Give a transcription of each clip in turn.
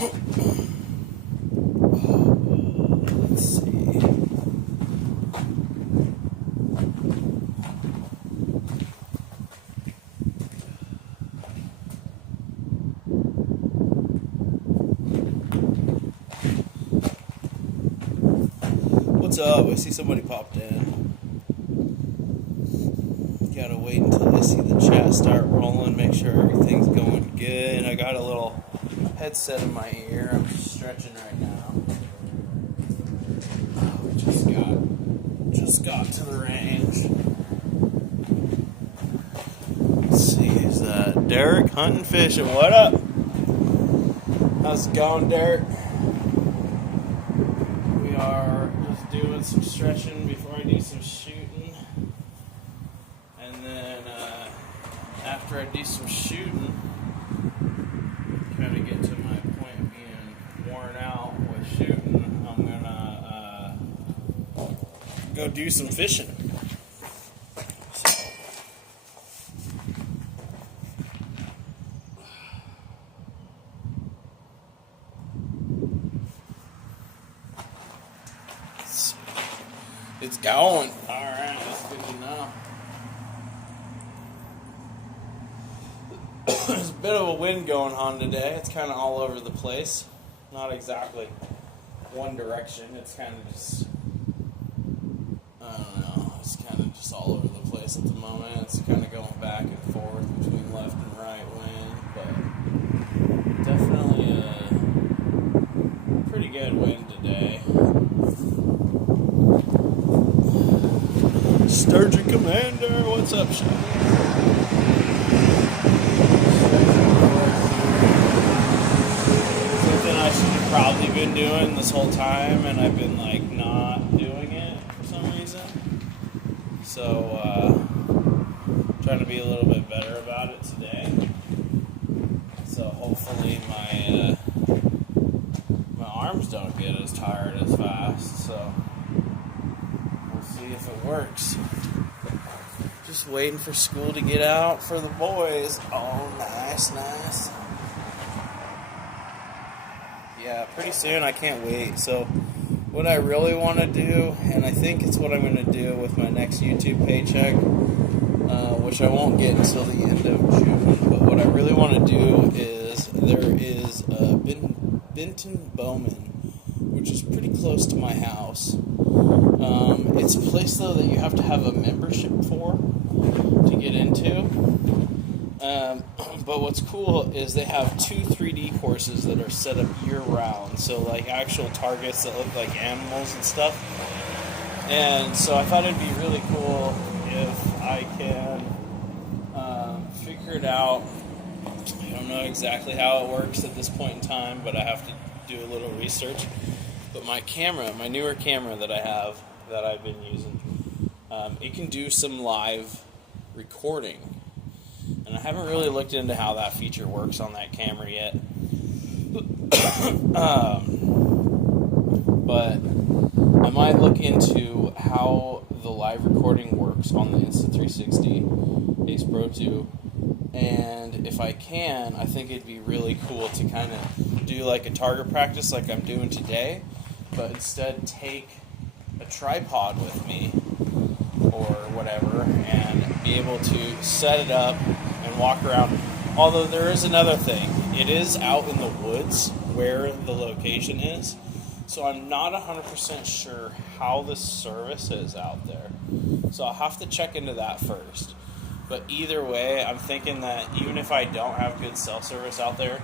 Let's see. What's up? I see somebody popped in. Gotta wait until I see the chat start rolling, make sure everything's going good. I got a little headset in my ear. I'm just stretching right now. Just got to the range. Let's see, is that Derek hunting fishing? What up? How's it going, Derek? We are just doing some stretching before I do some shooting. And then after I do some shooting, kind of get to my point of being worn out with shooting, I'm gonna go do some fishing. So, it's going. All right, that's good to know. There's a bit of a wind going on today. It's kind of all over the place. Not exactly one direction. It's kind of just, I don't know, it's kind of just all over the place at the moment. It's kind of going back and forth between left and right wind, but definitely a pretty good wind today. Sturgeon Commander, what's up, Sean? I should have probably been doing this whole time, and I've been like not doing it for some reason. So trying to be a little bit better about it today. So hopefully my arms don't get as tired as fast. So we'll see if it works. Just waiting for school to get out for the boys. Oh, nice. Yeah, pretty soon. I can't wait. So what I really want to do, and I think it's what I'm going to do with my next YouTube paycheck, which I won't get until the end of June, but what I really want to do is there is Benton Bowman, which is pretty close to my house. It's a place, though, that you have to have a membership for to get into. But what's cool is they have 2 3D courses that are set up year-round, so like actual targets that look like animals and stuff. And so I thought it'd be really cool if I can figure it out. I don't know exactly how it works at this point in time, but I have to do a little research. But my newer camera that I have, that I've been using, it can do some live recording. And I haven't really looked into how that feature works on that camera yet. But I might look into how the live recording works on the Insta360 Ace Pro 2. And if I can, I think it'd be really cool to kind of do like a target practice like I'm doing today, but instead take a tripod with me or whatever and be able to set it up and walk around. Although there is another thing. It is out in the woods where the location is. So I'm not 100% sure how the service is out there. So I'll have to check into that first. But either way, I'm thinking that even if I don't have good cell service out there,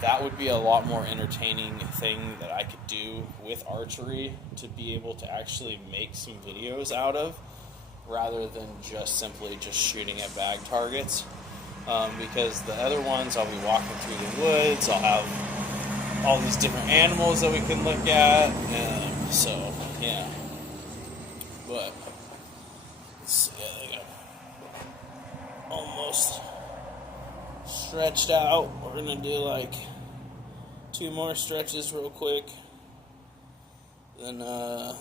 that would be a lot more entertaining thing that I could do with archery to be able to actually make some videos out of, rather than just simply just shooting at bag targets. Because the other ones, I'll be walking through the woods, I'll have all these different animals that we can look at, so yeah. But let's see, I got almost stretched out. We're gonna do like 2 more stretches real quick, then I'll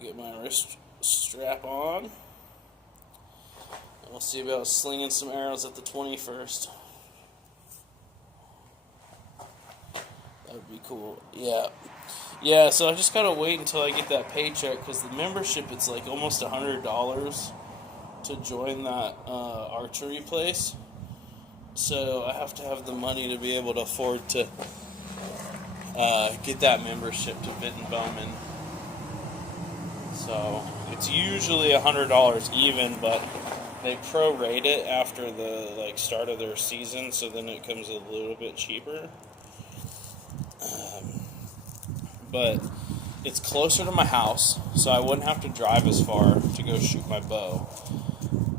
get my wrist strap on, and we'll see about slinging some arrows at the 21st. That'd be cool. Yeah. Yeah, so I just gotta wait until I get that paycheck, because the membership, it's like almost $100 to join that archery place. So I have to have the money to be able to afford to get that membership to Vinton Bowman. So it's usually $100 even, but they prorate it after the start of their season, so then it comes a little bit cheaper. But it's closer to my house, so I wouldn't have to drive as far to go shoot my bow.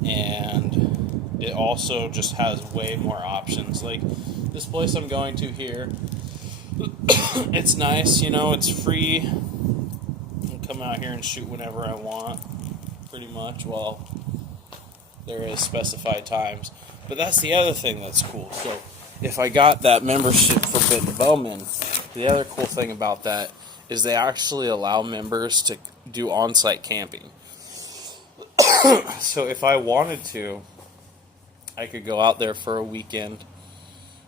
And it also just has way more options. Like this place I'm going to here, it's nice, it's free. I can come out here and shoot whenever I want, pretty much. Well, there is specified times. But that's the other thing that's cool. So if I got that membership for Vinton Bowman, the other cool thing about that is they actually allow members to do on-site camping. So if I wanted to, I could go out there for a weekend,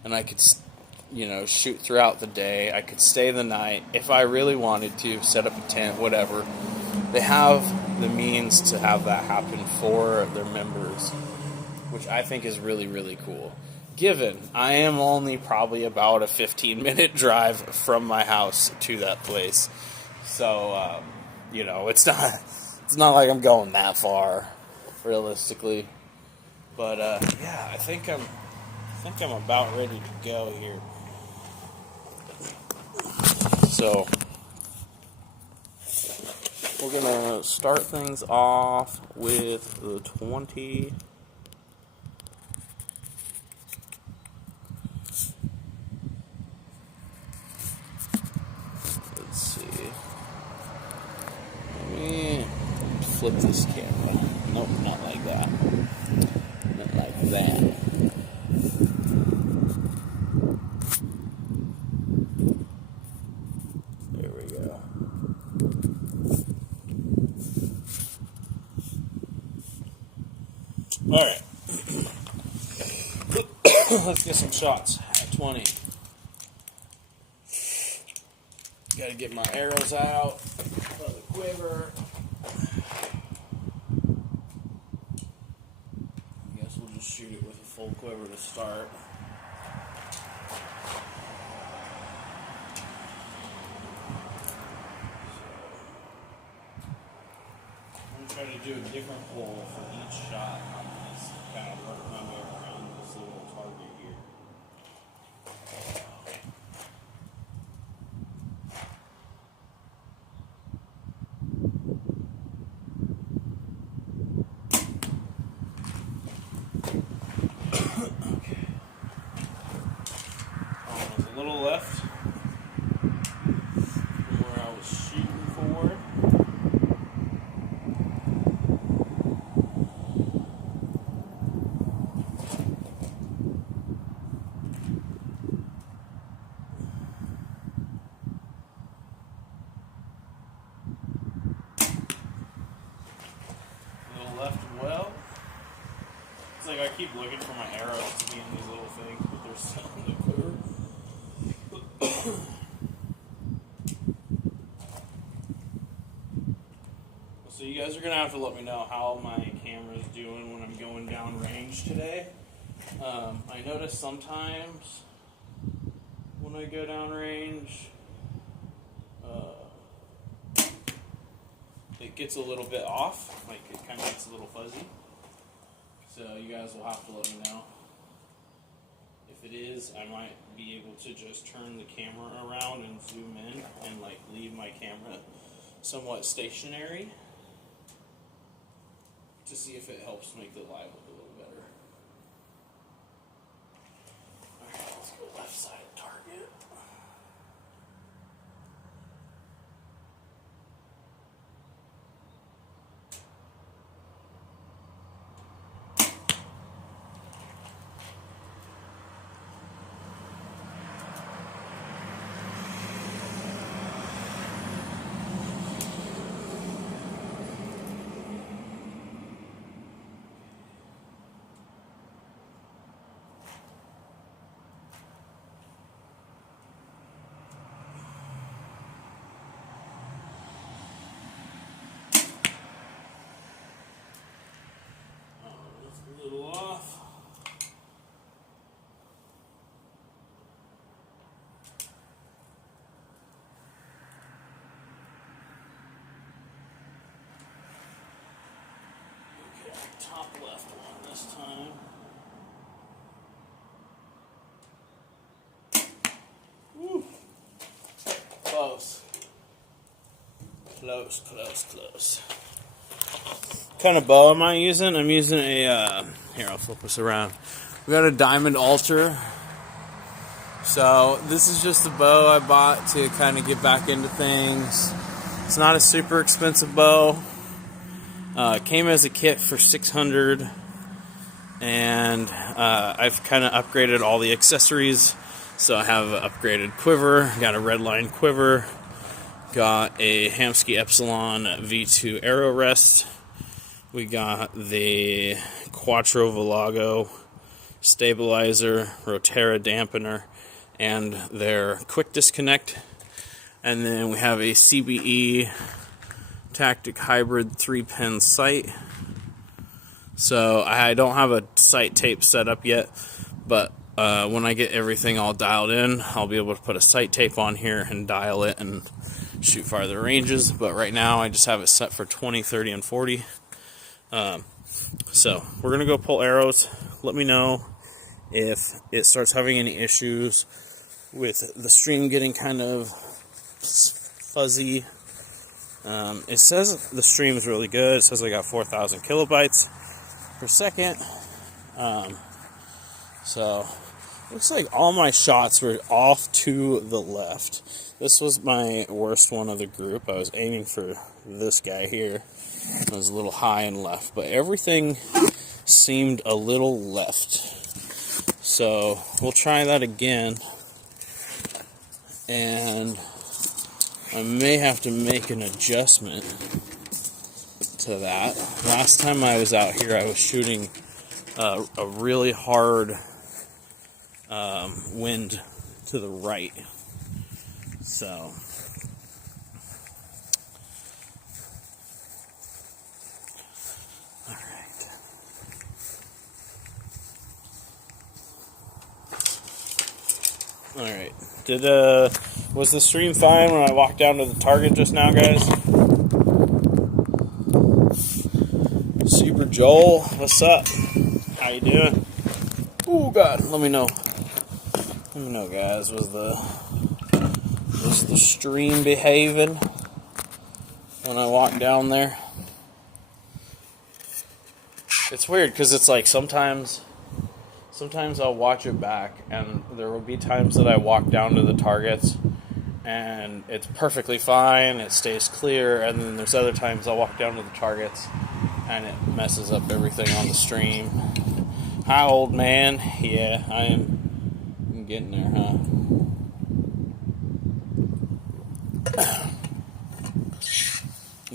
and I could, shoot throughout the day. I could stay the night. If I really wanted to, set up a tent, whatever. They have the means to have that happen for their members, which I think is really, really cool. Given I am only probably about a 15-minute drive from my house to that place. So, it's not like I'm going that far, realistically. But yeah, I think I'm about ready to go here. So we're gonna start things off with the 20. Let's see. Let me flip this camera. Nope, not like that. Not like that. There we go. Alright. Let's get some shots at 20. Gotta get my arrows out of the quiver. I guess we'll just shoot it with a full quiver to start. I'm going to try to do a different hole for each shot on this, kind of work my way around this little target here. A little left from where I was shooting for. A little left well. It's like I keep looking for my arrows to be in these little things, but they're still in the quiver. So you guys are going to have to let me know how my camera's doing when I'm going down range today. I notice sometimes when I go down range, it gets a little bit off, like it kind of gets a little fuzzy. So you guys will have to let me know. If it is, I might be able to just turn the camera around and zoom in and leave my camera somewhat stationary to see if it helps make the live look a little better. Alright, let's go left side target. top left one this time. Woo. Close. Close, close, close. What kind of bow am I using? I'm using a, here, I'll flip this around. We got a diamond altar. So this is just a bow I bought to kind of get back into things. It's not a super expensive bow. It came as a kit for $600, and I've kind of upgraded all the accessories. So I have an upgraded quiver, got a red line quiver, got a Hamsky Epsilon V2 arrow rest. We got the Quattro Velago stabilizer, Rotera dampener, and their quick disconnect. And then we have a CBE Tactic Hybrid 3-pin sight. So I don't have a sight tape set up yet, but when I get everything all dialed in, I'll be able to put a sight tape on here and dial it and shoot farther ranges. But right now I just have it set for 20, 30, and 40. So we're going to go pull arrows. Let me know if it starts having any issues with the stream getting kind of fuzzy. It says the stream is really good. It says I got 4,000 kilobytes per second. So looks like all my shots were off to the left. This was my worst one of the group. I was aiming for this guy here. I was a little high and left, but everything seemed a little left. So we'll try that again, and I may have to make an adjustment to that. Last time I was out here, I was shooting a really hard wind to the right. So Alright. Was the stream fine when I walked down to the target just now, guys? Super Joel, what's up? How you doing? Oh God, let me know. Let me know, guys. Was the stream behaving when I walked down there? It's weird because it's like sometimes I'll watch it back, and there will be times that I walk down to the targets and it's perfectly fine, it stays clear, and then there's other times I'll walk down to the targets and it messes up everything on the stream. Hi, old man. Yeah, I'm getting there, huh?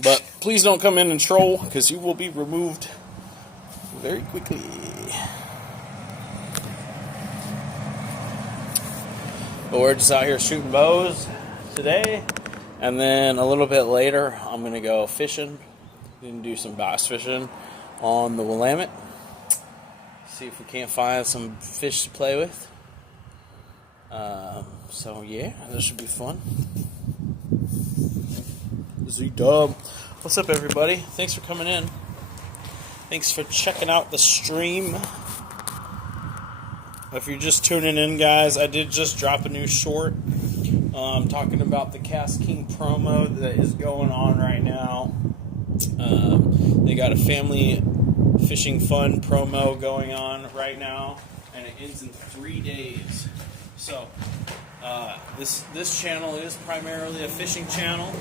But please don't come in and troll, because you will be removed very quickly. But we're just out here shooting bows today, and then a little bit later I'm going to go fishing and do some bass fishing on the Willamette. See if we can't find some fish to play with. So yeah, this should be fun. Z-Dub. What's up, everybody? Thanks for coming in. Thanks for checking out the stream. If you're just tuning in, guys, I did just drop a new short talking about the Cast King promo that is going on right now. They got a family fishing fun promo going on right now, and it ends in 3 days. So this channel is primarily a fishing channel,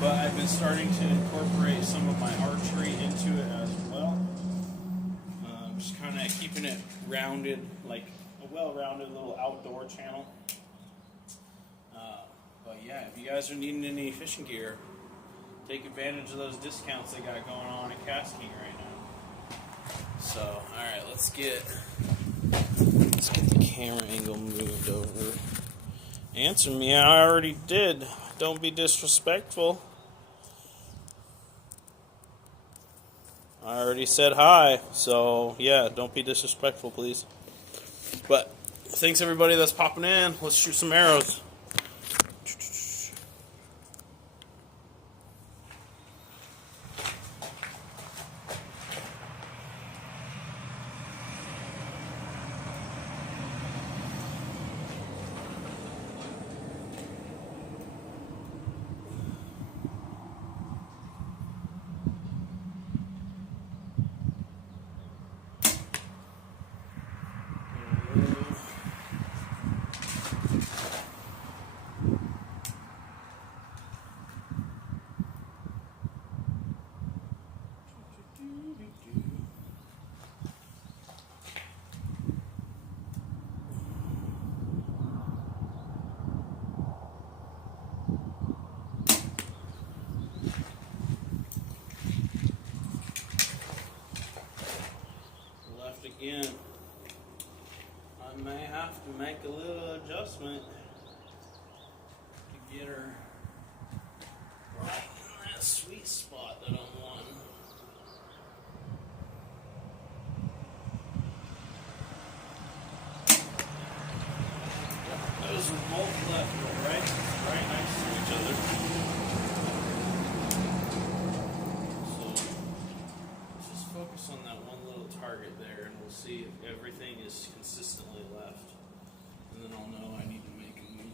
but I've been starting to incorporate some of my archery into it as well. Just kind of keeping it rounded, like a well-rounded little outdoor channel. But yeah, if you guys are needing any fishing gear, take advantage of those discounts they got going on at Cast King right now. So, alright, let's get the camera angle moved over. Answer me, I already did. Don't be disrespectful. I already said hi, so yeah, don't be disrespectful, please. But thanks everybody that's popping in. Let's shoot some arrows. target there, and we'll see if everything is consistently left. And then I'll know I need to make a move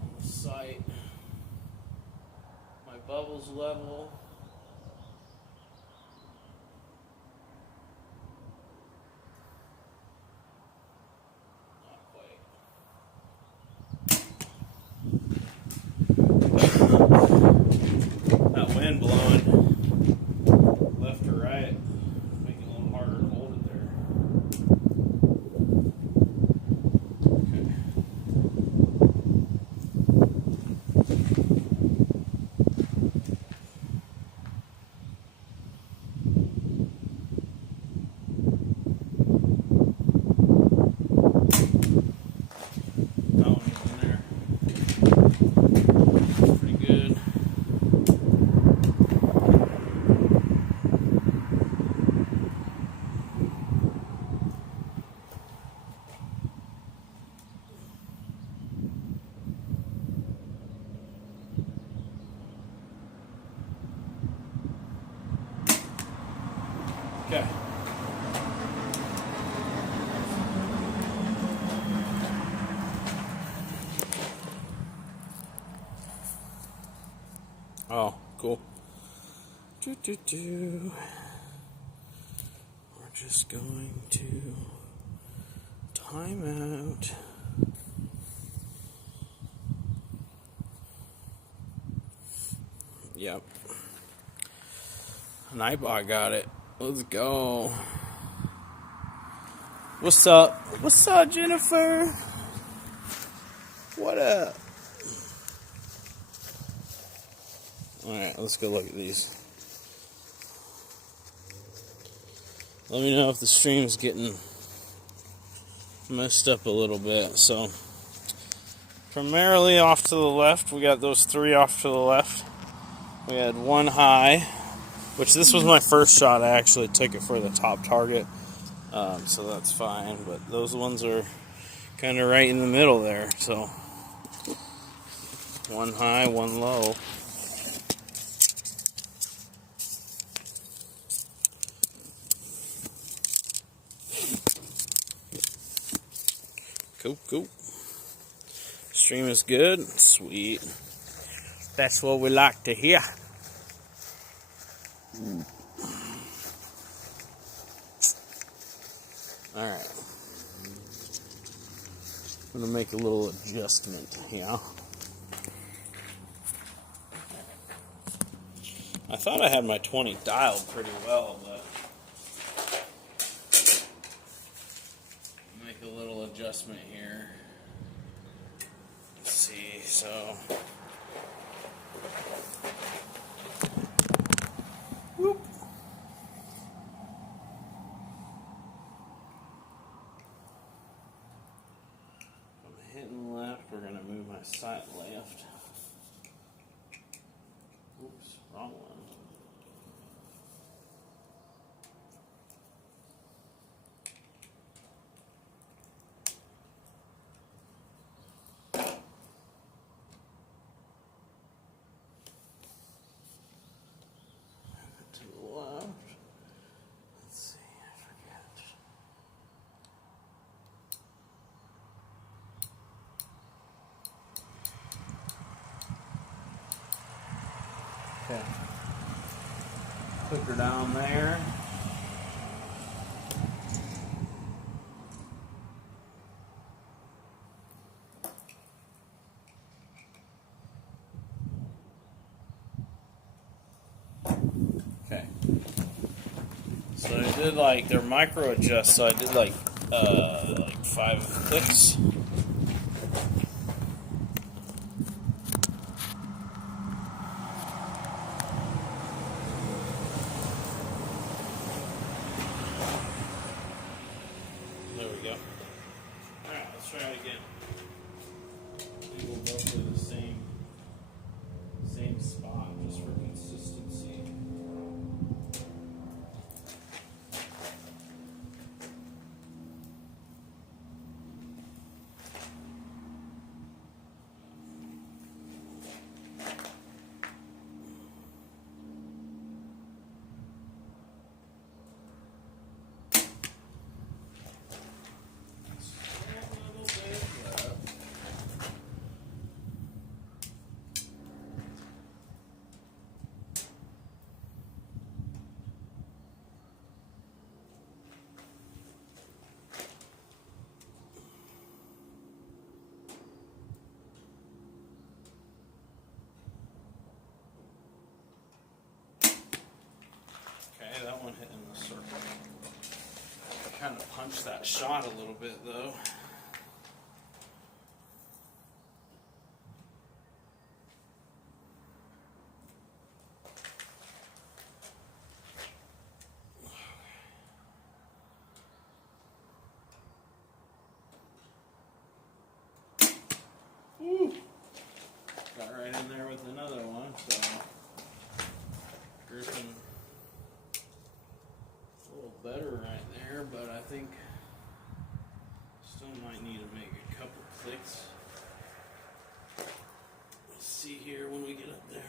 on the sight. My bubble's level. That wind blowing left to right, making it a little harder to hold it there. Okay. That one is in there. Pretty good. Okay. Oh, cool. We're just going to time out. Yep. Nightbot got it. Let's go. What's up? What's up, Jennifer? What up? Alright, let's go look at these. Let me know if the stream's getting messed up a little bit. So, primarily off to the left, we got those three off to the left. We had one high, which this was my first shot. I actually took it for the top target, so that's fine. But those ones are kind of right in the middle there. So, one high, one low. Cool. Stream is good. Sweet. That's what we like to hear. Alright. I'm going to make a little adjustment here. I thought I had my 20 dialed pretty well, but make a little adjustment here. Let's see, so whoop. I'm hitting left, we're gonna move my sight left. Oops, wrong one. Okay. Put her down there. Okay. So I did like their micro adjust, so I did like 5 clicks. There we go. Alright, let's try it again. We will go to the same spot just for consistency. hitting the circle. I kind of punched that shot a little bit though. Woo. Got right in there with another one, so grouping a little better right there, but I think still might need to make a couple clicks. Let's see here when we get up there.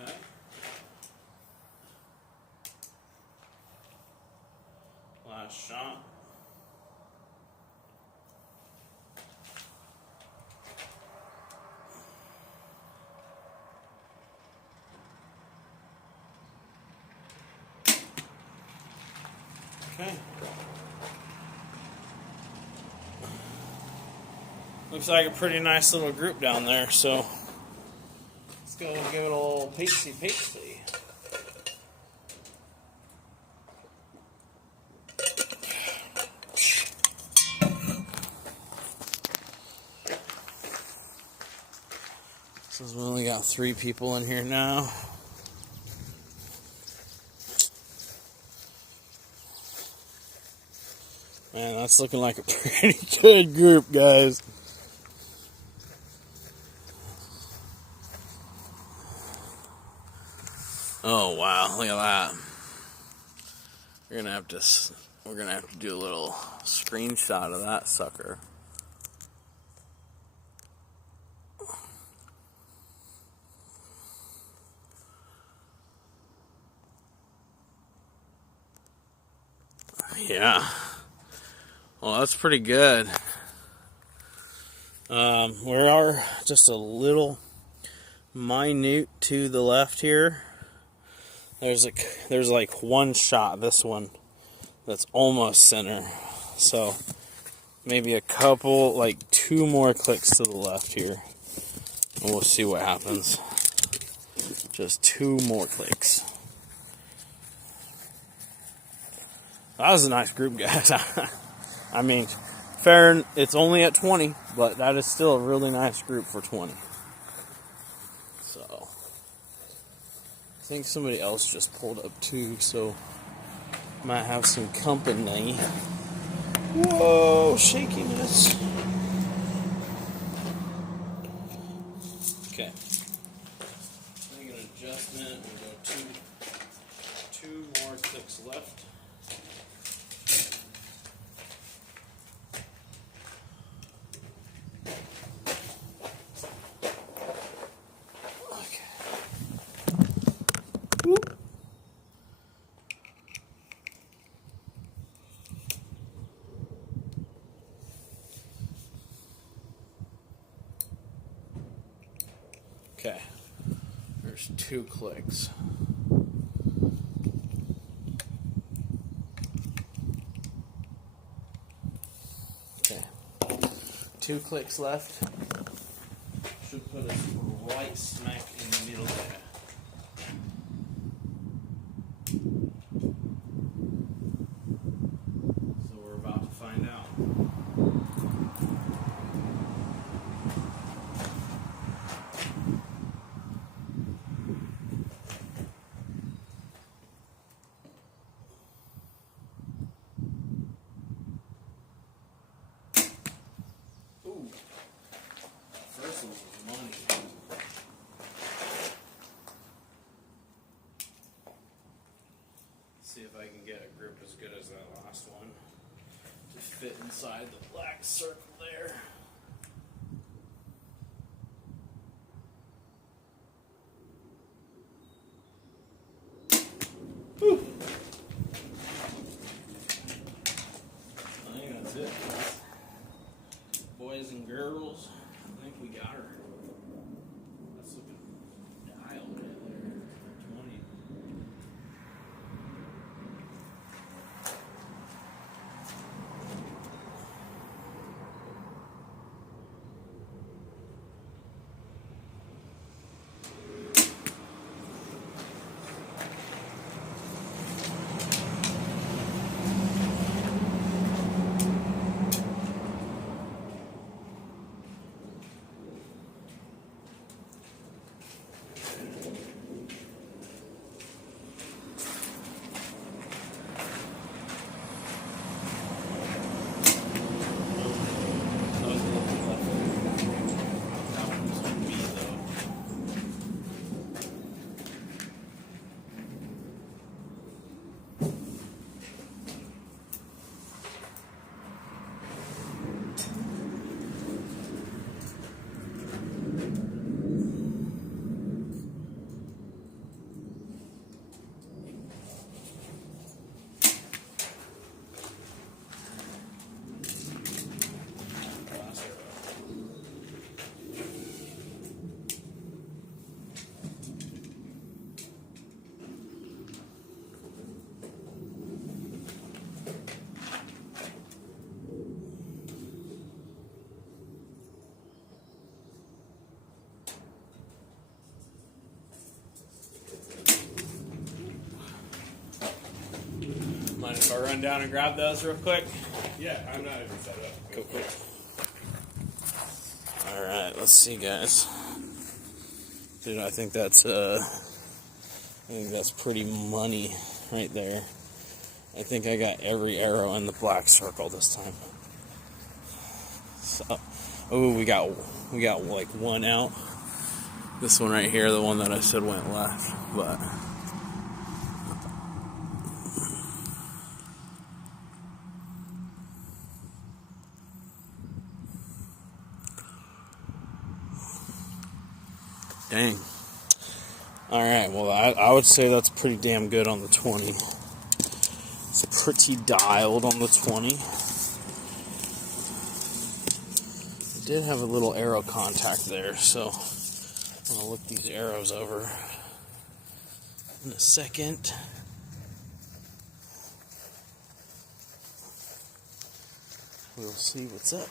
Okay. Last shot. Okay. Looks like a pretty nice little group down there, so let's go and give it a little pasty. Says we only got 3 people in here now. Man, that's looking like a pretty good group, guys. Oh wow, look at that. We're gonna have to do a little screenshot of that sucker. Yeah. Well, that's pretty good. We are just a little minute to the left here. There's like one shot, this one, that's almost center. So maybe a couple, like 2 more clicks to the left here. And we'll see what happens. Just 2 more clicks. That was a nice group, guys. I mean, fair, it's only at 20, but that is still a really nice group for 20. So, I think somebody else just pulled up too, so might have some company. Whoa, shakiness. Okay. Make an adjustment. We'll go two more clicks left. Okay, there's 2 clicks. Okay, 2 clicks left. Should put us right smack in the middle there. So we're about to find out. First one was money. See if I can get a grip as good as that last one to fit inside the black circle there. Mind if I run down and grab those real quick? Yeah, I'm not even set up. Cool. Alright, let's see, guys. Dude, I think that's pretty money right there. I think I got every arrow in the black circle this time. So, oh, we got like one out. This one right here, the one that I said went left, but dang. Alright, well, I would say that's pretty damn good on the 20. It's pretty dialed on the 20. It did have a little arrow contact there, so I'm going to look these arrows over in a second. We'll see what's up.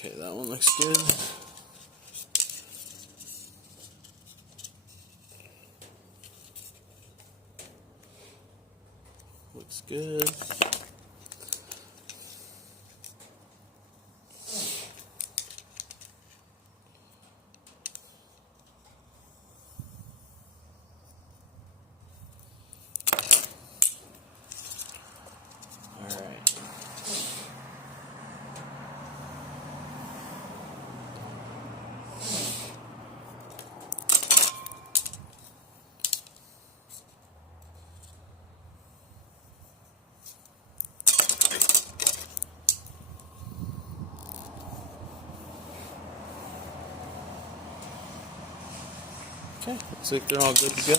Okay, that one looks good. Looks good. Okay, looks like they're all good to go.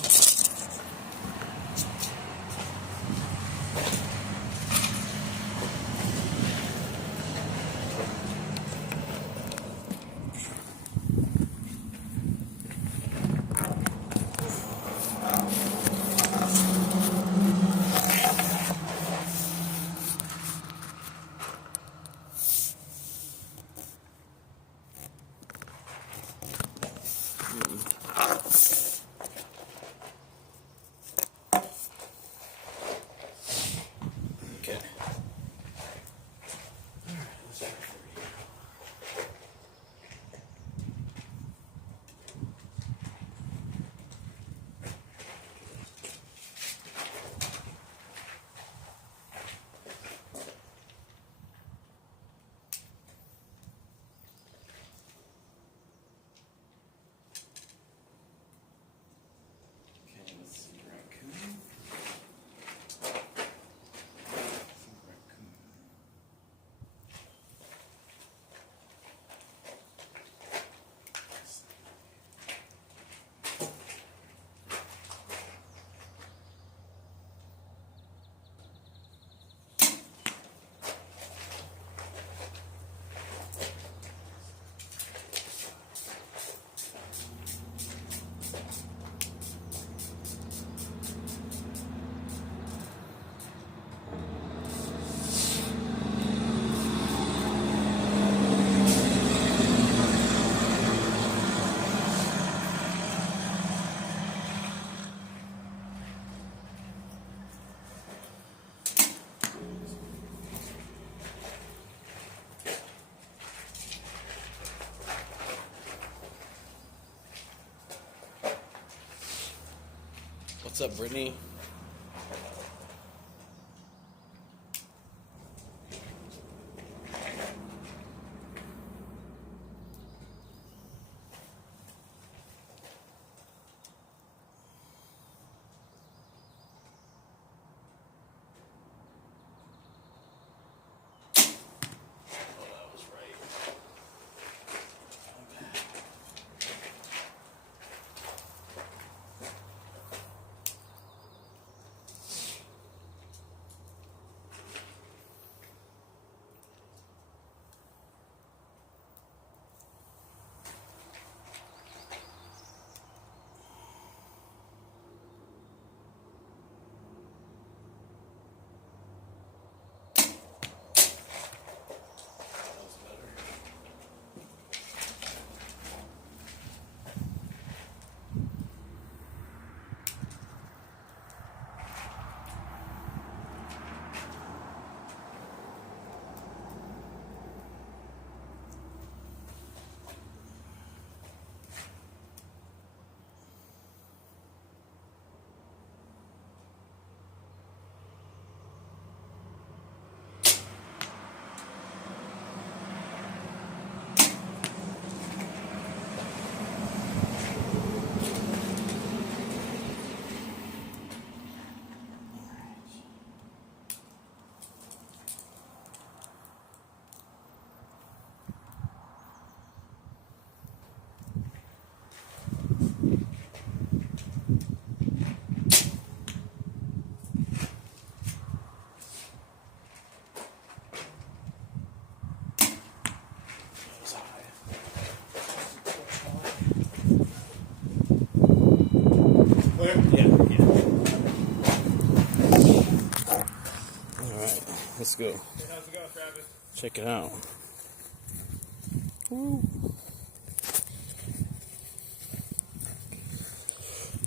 Okay. What's up, Brittany? Clear? Yeah. Alright, let's go. Hey, how's it going, Travis? Check it out. Woo.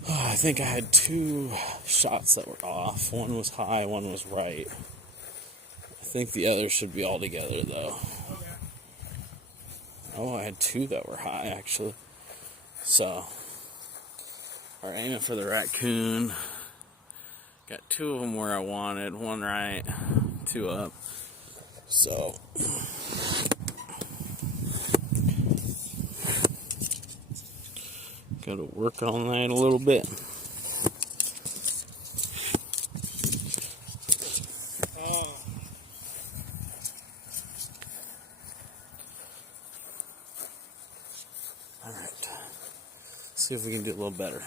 Oh, I think I had 2 shots that were off. One was high, one was right. I think the other should be all together, though. Okay. Oh, I had 2 that were high, actually. So, we're aiming for the raccoon. Got 2 of them where I wanted. 1 right, 2 up. So, gotta work on that a little bit. Alright. See if we can do a little better.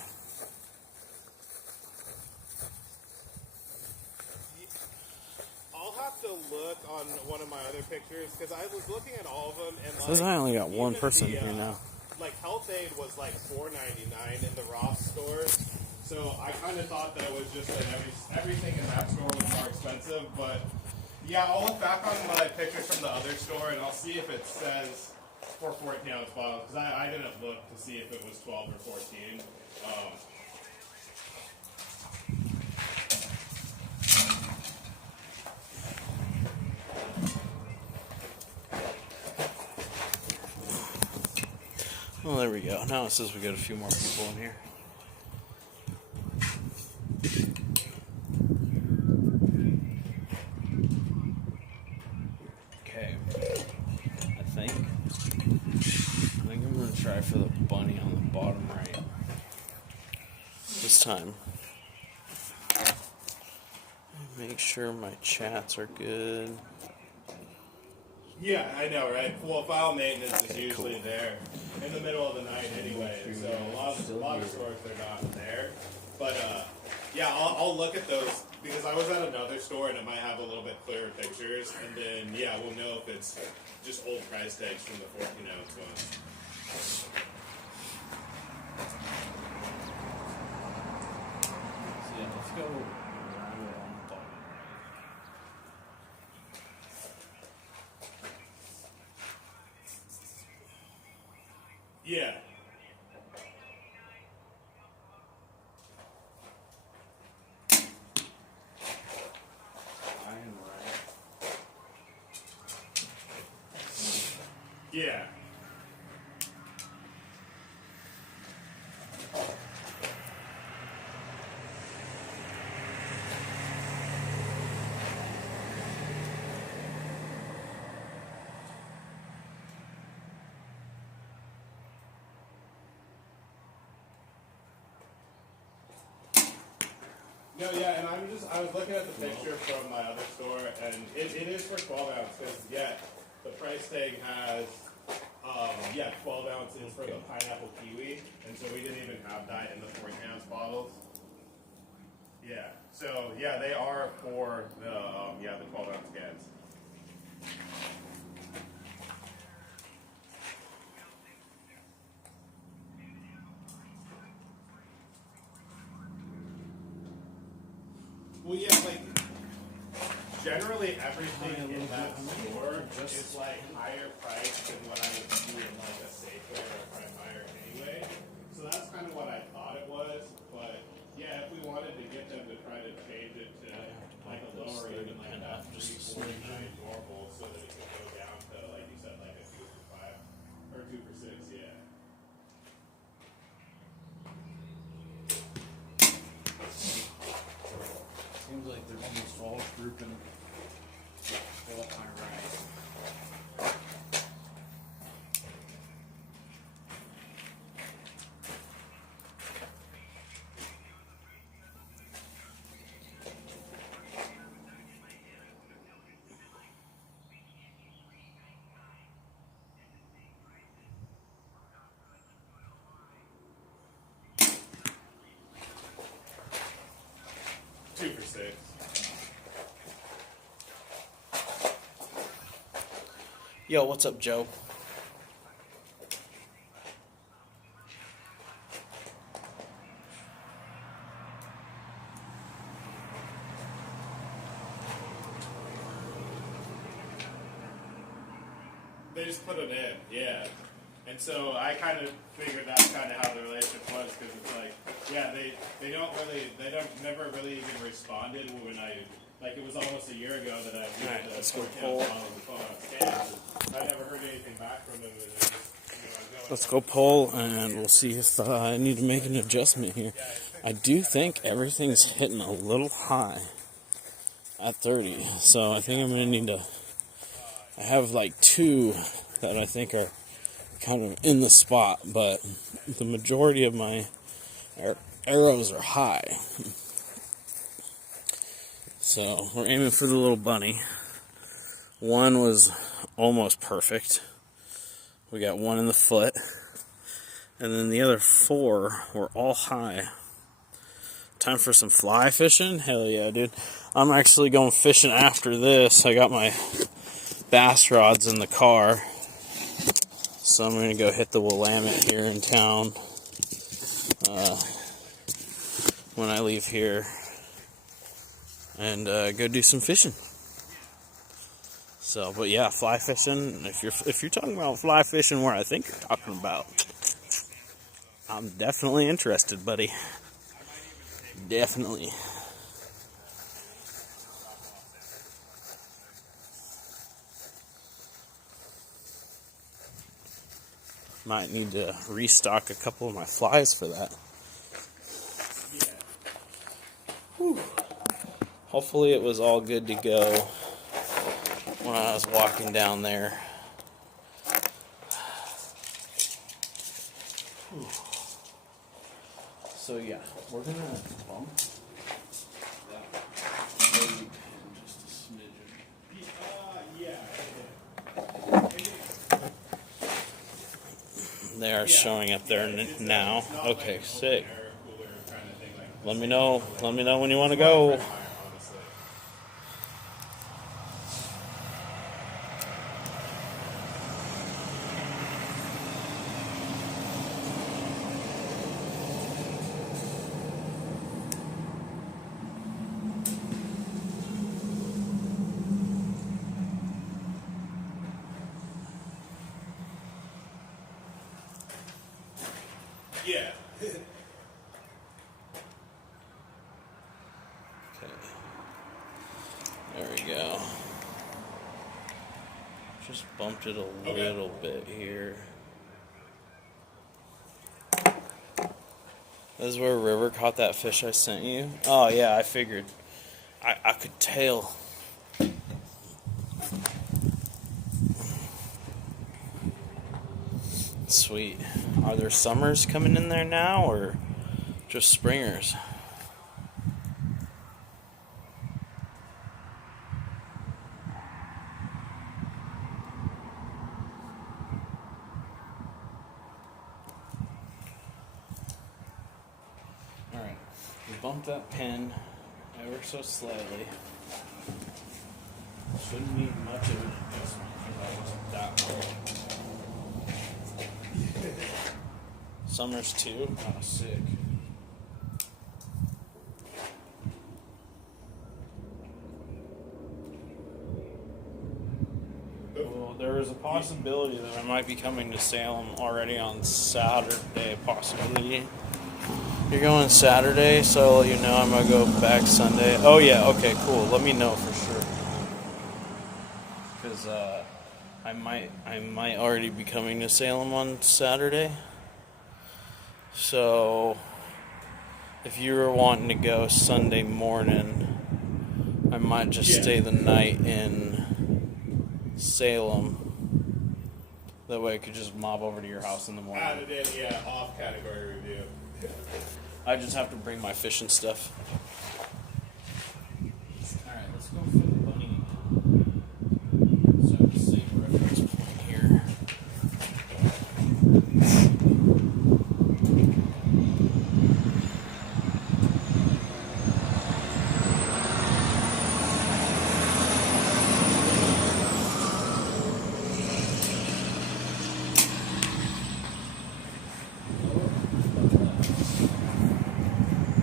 I'll have to look on one of my other pictures because I was looking at all of them and Says I only got 1 even person the, here now. Like Health Aid was like $4.99 in the Ross store, so I kind of thought that it was just that everything in that store was more expensive. But yeah, I'll look back on my pictures from the other store and I'll see if it says for 14-ounce bottles because I didn't look to see if it was 12 or 14. Well, there we go. Now it says we got a few more people in here. Okay. I think I'm going to try for the bunny on the bottom right. This time. Make sure my chats are good. Yeah, I know, right? Well, file maintenance is Okay, usually cool. there in the middle of the night anyway, so a lot of stores they're not there. But yeah, I'll look at those because I was at another store and it might have a little bit clearer pictures, and then yeah, we'll know if it's just old price tags from the 14-ounce ones. So yeah, let's go around on the bottom Yeah. right. Yeah. No, yeah, and I was looking at the picture from my other store, and it is for 12 ounce, because, yeah, the price tag has, 12 ounces for the pineapple kiwi, and so we didn't even have that in the 14-ounce bottles. Yeah, so, yeah, they are for the 12-ounce cans. Well, yeah, like, generally everything in that store is, like, higher priced than what I would see in, like, a Safeway or a Prime Fire anyway. So that's kind of what I thought it was. But, yeah, if we wanted to get them to try to change it to, like, a lower, even, like, that $3.49 normal so that it could go down to, like you said, like a 2 for 5, or 2 for 6, yeah. Seems like they're almost all grouping up my right. Two for 6. Yo, what's up, Joe? They just put it in, yeah. And so I kind of figured that's kind of how the relationship was, because it's like, yeah, they never really even responded when like it was almost a year ago that I Alright, let's go on pull. the phone upstairs. I never heard anything back from them. And it just, Let's go pull, and we'll see if I need to make an adjustment here. I do think everything's hitting a little high at 30, so I think I'm going to need to... I have like 2 that I think are kind of in the spot, but the majority of my arrows are high. So we're aiming for the little bunny. One was almost perfect. We got 1 in the foot, and then the other 4 were all high. Time for some fly fishing? Hell yeah, dude. I'm actually going fishing after this. I got my bass rods in the car, so I'm going to go hit the Willamette here in town when I leave here and go do some fishing. So, but yeah, fly fishing. If you're talking about fly fishing where I think you're talking about, I'm definitely interested, buddy. Definitely. Might need to restock a couple of my flies for that. Whew. Hopefully it was all good to go when I was walking down there. Whew. So yeah, we're gonna bump that maybe just a smidgen. They are showing up there now. Okay, sick. Let me know when you want to go. Yeah. Okay. There we go. Just bumped it a little bit here. This is where River caught that fish I sent you. Oh yeah, I figured I could tail. Sweet. Are there summers coming in there now, or just springers? Alright, we bumped that pin ever so slightly. Shouldn't need much of an adjustment because I wasn't that low. Summers too? Oh, sick. Well, there is a possibility that I might be coming to Salem already on Saturday, possibly. You're going Saturday, so I'll let you know. I'm gonna go back Sunday. Oh yeah, okay, cool. Let me know for sure. Because I might already be coming to Salem on Saturday. So if you were wanting to go Sunday morning, I might just stay the night in Salem. That way I could just mob over to your house in the morning. Added in, yeah, off category review. I just have to bring my fishing stuff. Alright, let's go for the bunny. So I have the same reference point here.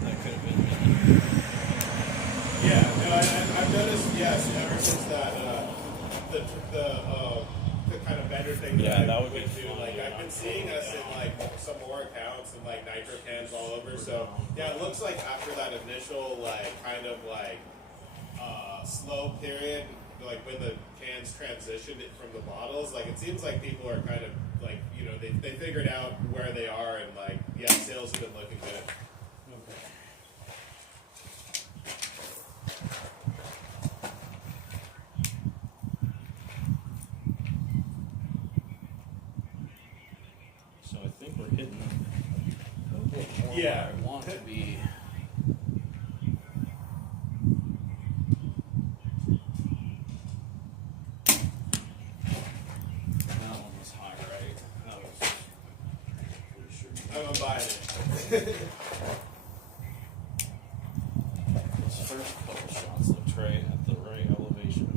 That could have been power counts and like nitro cans all over. So yeah, it looks like after that initial like kind of like slow period, like when the cans transitioned it from the bottles, like it seems like people are kind of like, you know, they figured out where they are, and like, yeah, sales have been looking good. Okay. So I think we're hitting a bit more Yeah. where I want to be. That one was high, right? That was pretty sure. I'm buying it. Those first couple shots looked right at the right elevation.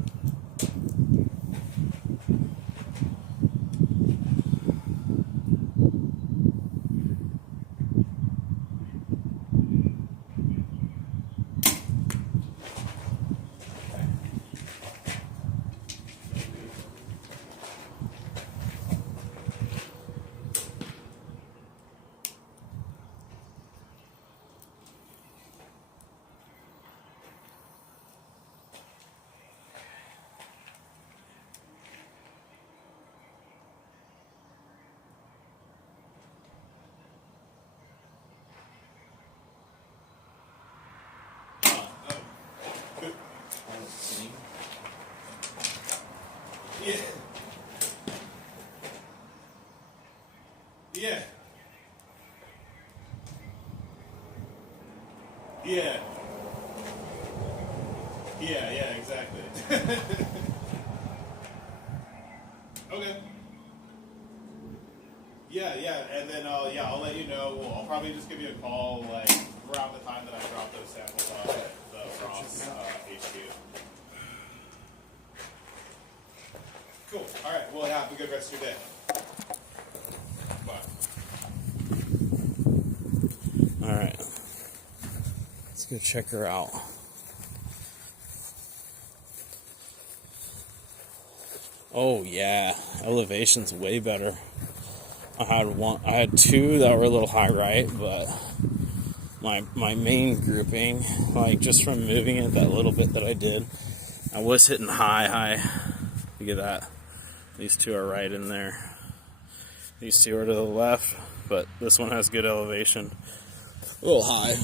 Yeah. Yeah. Yeah. Yeah, exactly. Okay. Yeah, and then I'll let you know. Well, I'll probably just give you a call like around the time that I drop those samples off at the Ross HQ. Cool. All right. Well, have a good rest of your day. Bye. All right. Let's go check her out. Oh yeah, elevation's way better. I had two that were a little high right, but my main grouping, like just from moving it that little bit that I did, I was hitting high. Look at that. These two are right in there. These two are to the left, but this one has good elevation. A little high.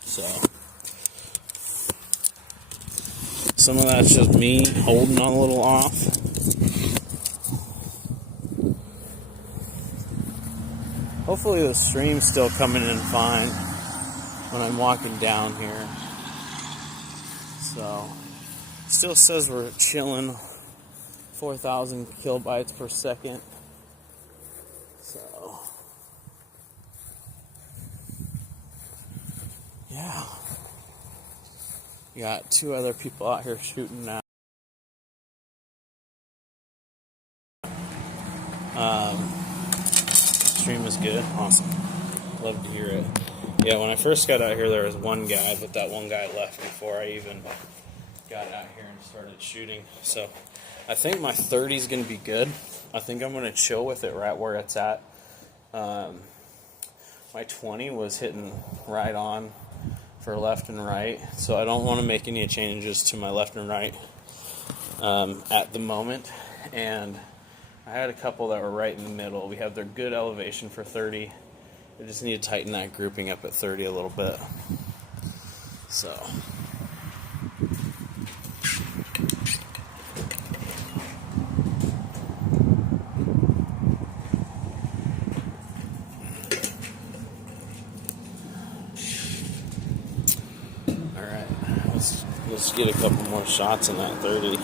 So some of that's just me holding on a little off. Hopefully the stream's still coming in fine when I'm walking down here. So, still says we're chilling 4,000 kilobytes per second. So, yeah. We got two other people out here shooting now. Stream is good. Awesome. Love to hear it. Yeah, when I first got out here, there was one guy, but that one guy left before I even got out here and started shooting. So I think my 30 is going to be good. I think I'm going to chill with it right where it's at. My 20 was hitting right on for left and right, so I don't want to make any changes to my left and right at the moment. And I had a couple that were right in the middle. We have their good elevation for 30. I just need to tighten that grouping up at 30 a little bit. So. All right. Let's get a couple more shots in that 30.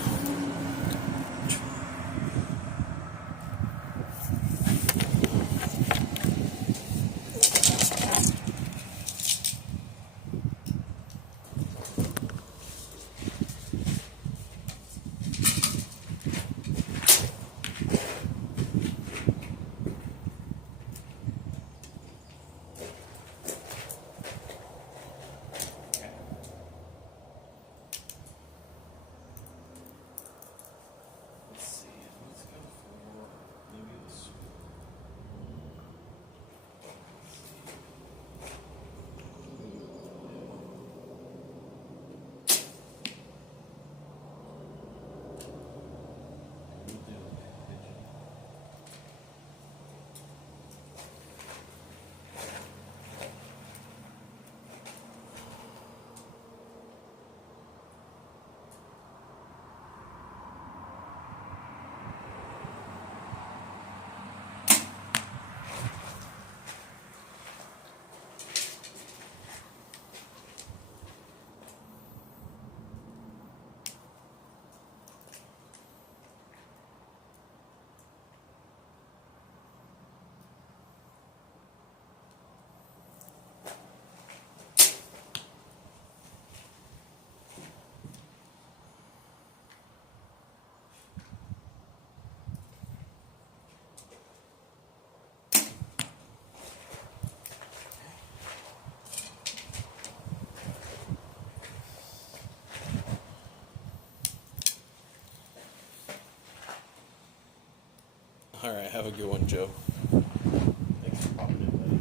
All right, have a good one, Joe. Thanks for popping in, buddy.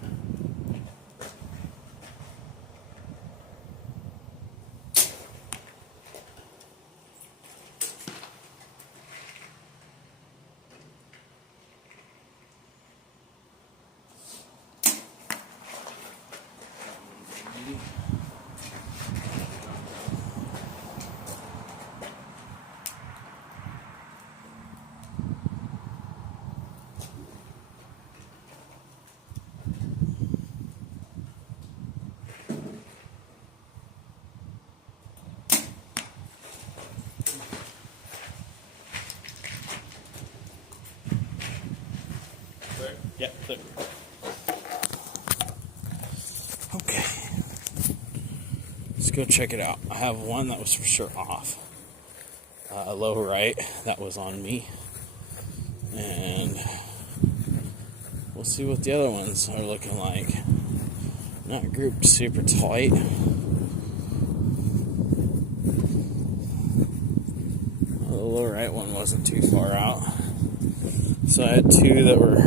Yeah, clear. Okay. Let's go check it out. I have one that was for sure off. Low right, that was on me. And we'll see what the other ones are looking like. Not grouped super tight. The low right one wasn't too far out. So I had two that were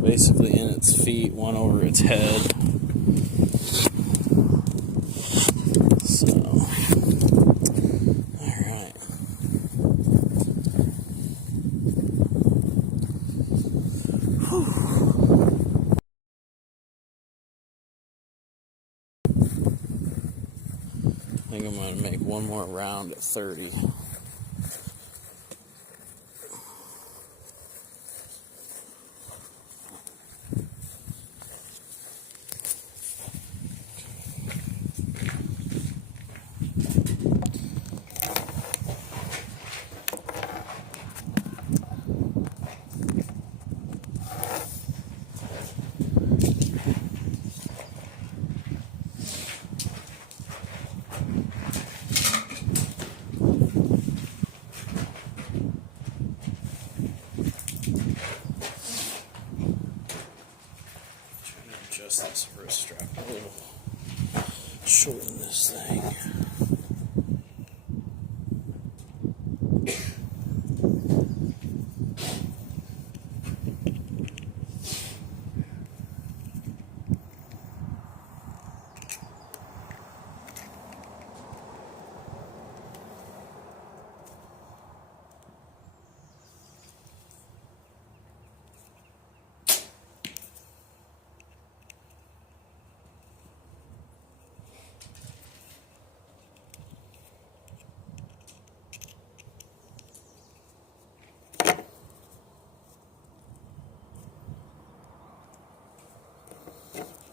basically in its feet, one over its head. So, alright. I think I'm going to make one more round at 30. Adjust this wrist strap a little, shorten this thing.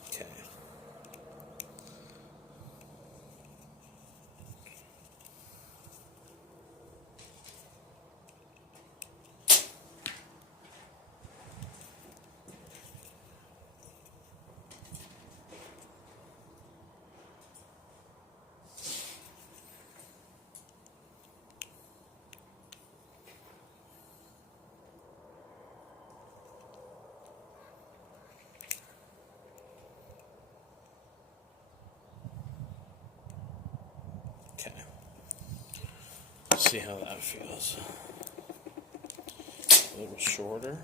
Okay. Okay. See how that feels. A little shorter.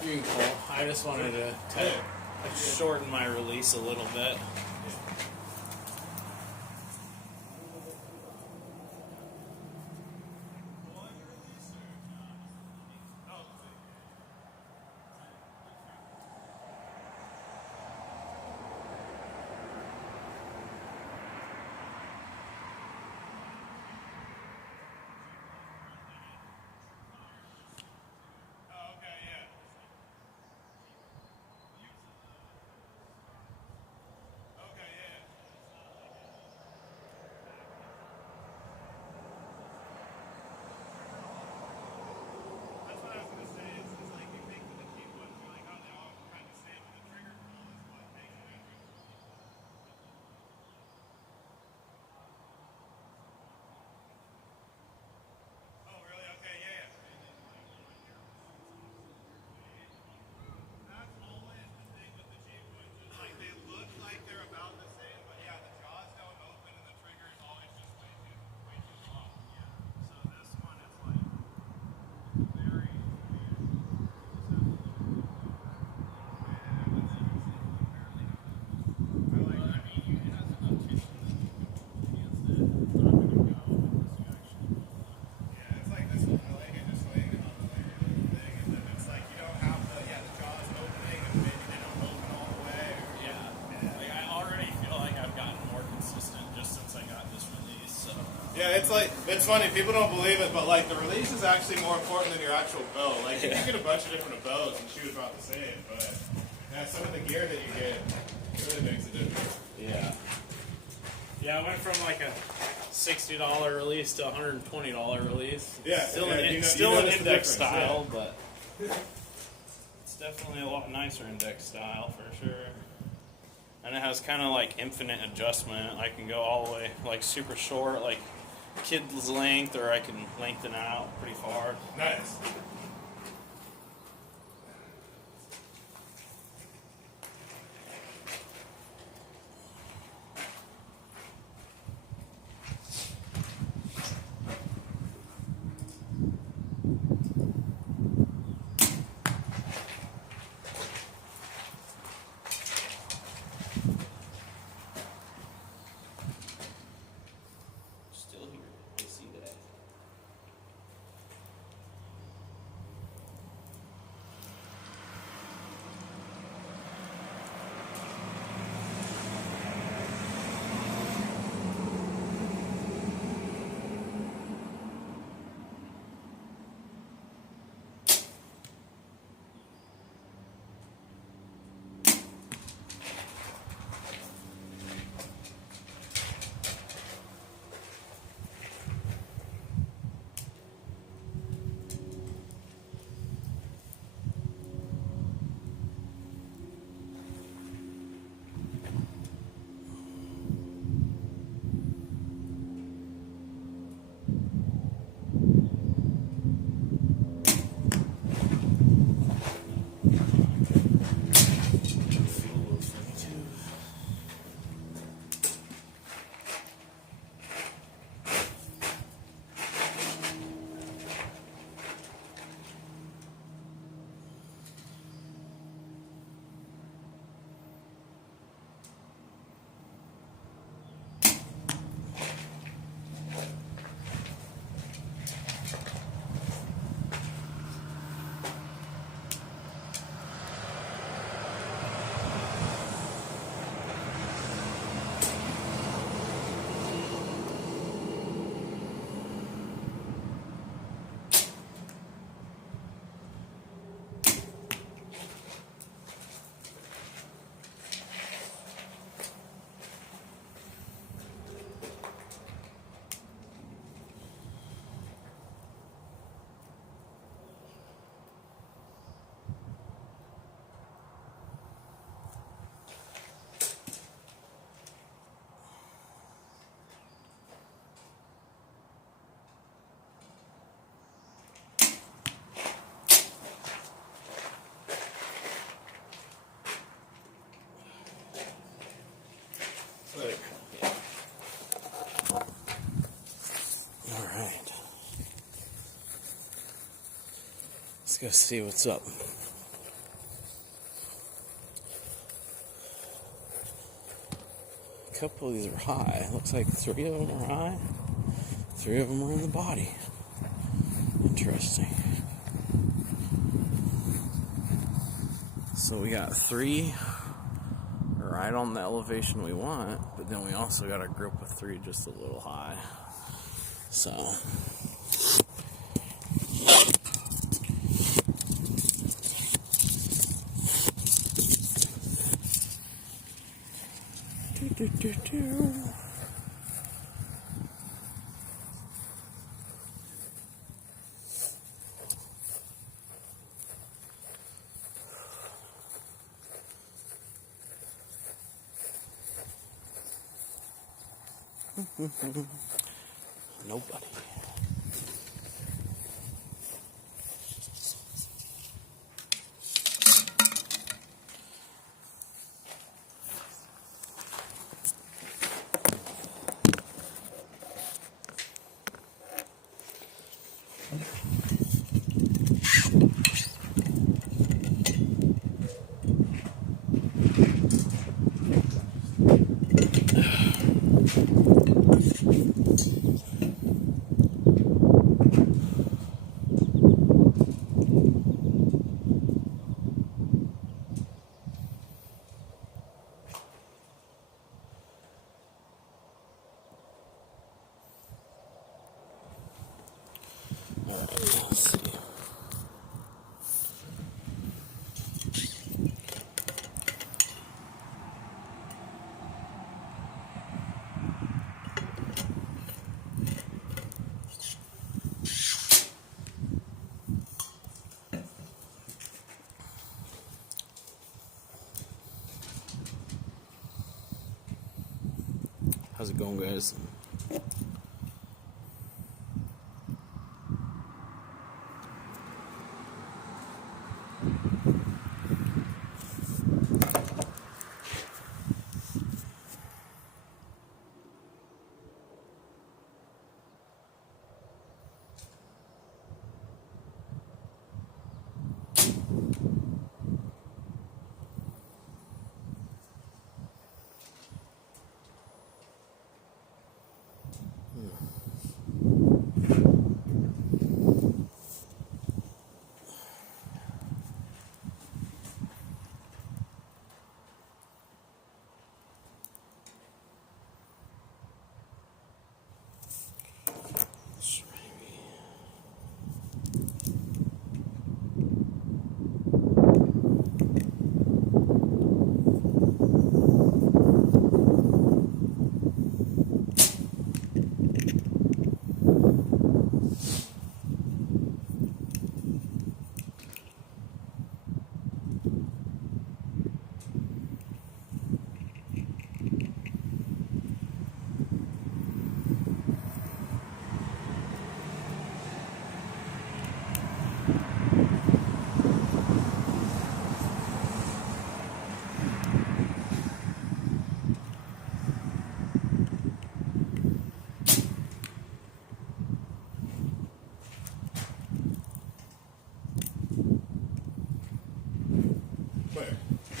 Pretty cool. I just wanted to shorten my release a little bit. It's funny, people don't believe it, but like the release is actually more important than your actual bow. Like you can get a bunch of different bows and shoot about the same, but yeah, some of the gear that you get really makes a difference. Yeah. Yeah, I went from like a $60 release to a $120 release. Yeah, Still yeah, an, you still notice an the index difference, style, but it's definitely a lot nicer index style for sure. And it has kind of like infinite adjustment. I can go all the way like super short, like kid's length, or I can lengthen it out pretty far. Nice. Still here. I see that. Alright. Let's go see what's up. A couple of these are high. Looks like 3 of them are high. 3 of them are in the body. Interesting. So we got 3 right on the elevation we want, but then we also got a group of 3 just a little high. So nobody. Let's see. How's it going, guys?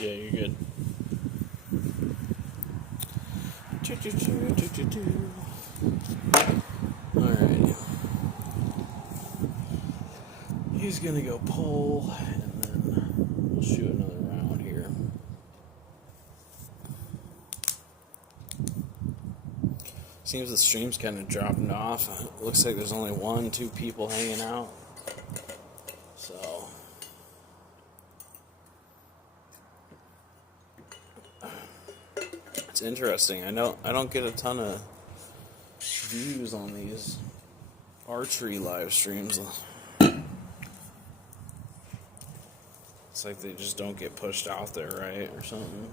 Yeah, you're good. Alright. He's gonna go pull, and then we'll shoot another round here. Seems the stream's kind of dropping off. It looks like there's only 1-2 people hanging out. So it's interesting. I don't get a ton of views on these archery live streams. It's like they just don't get pushed out there, right, or something.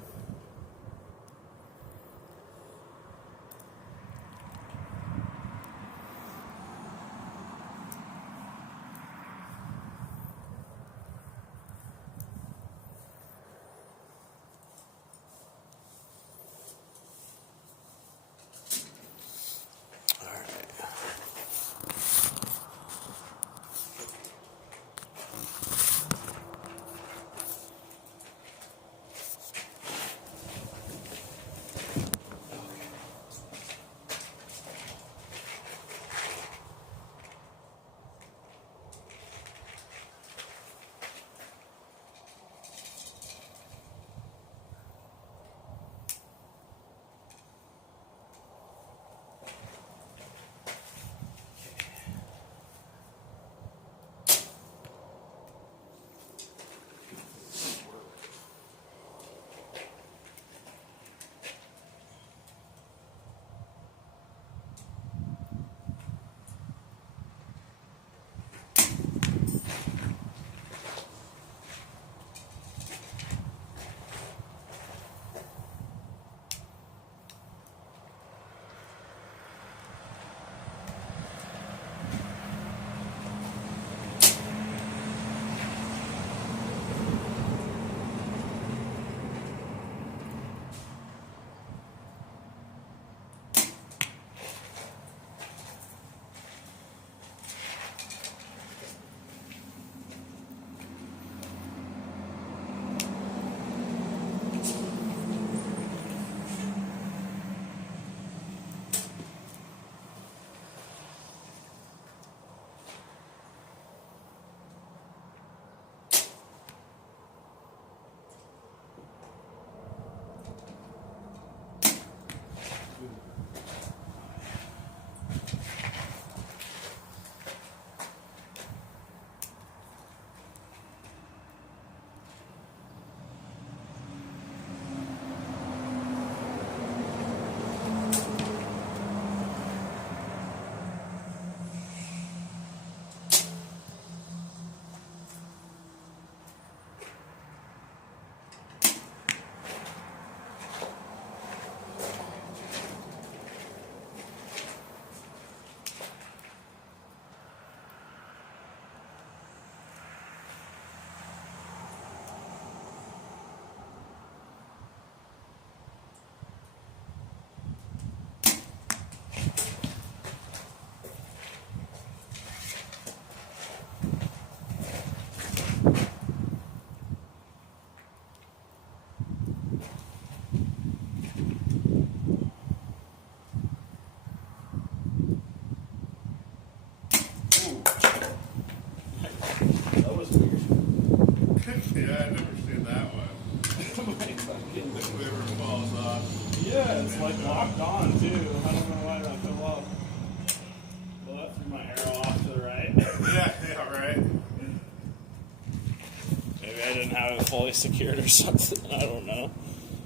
maybe I didn't have it fully secured or something. I don't know.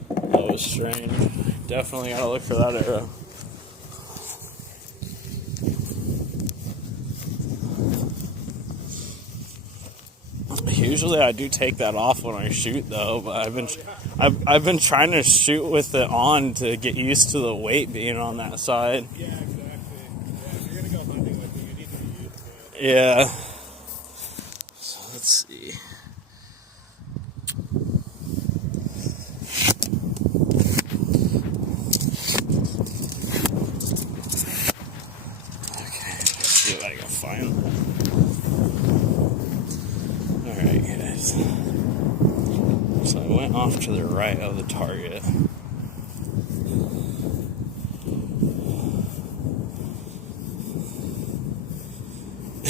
That was strange. Definitely gotta look for that arrow. Usually I do take that off when I shoot though, but I've been trying to shoot with it on to get used to the weight being on that side. Yeah, exactly. Yeah, if you're gonna go hunting with it, you need to be used to it. Yeah. So let's see. Okay, let's see if I can find that. Alright guys. So I went off to the right of the target.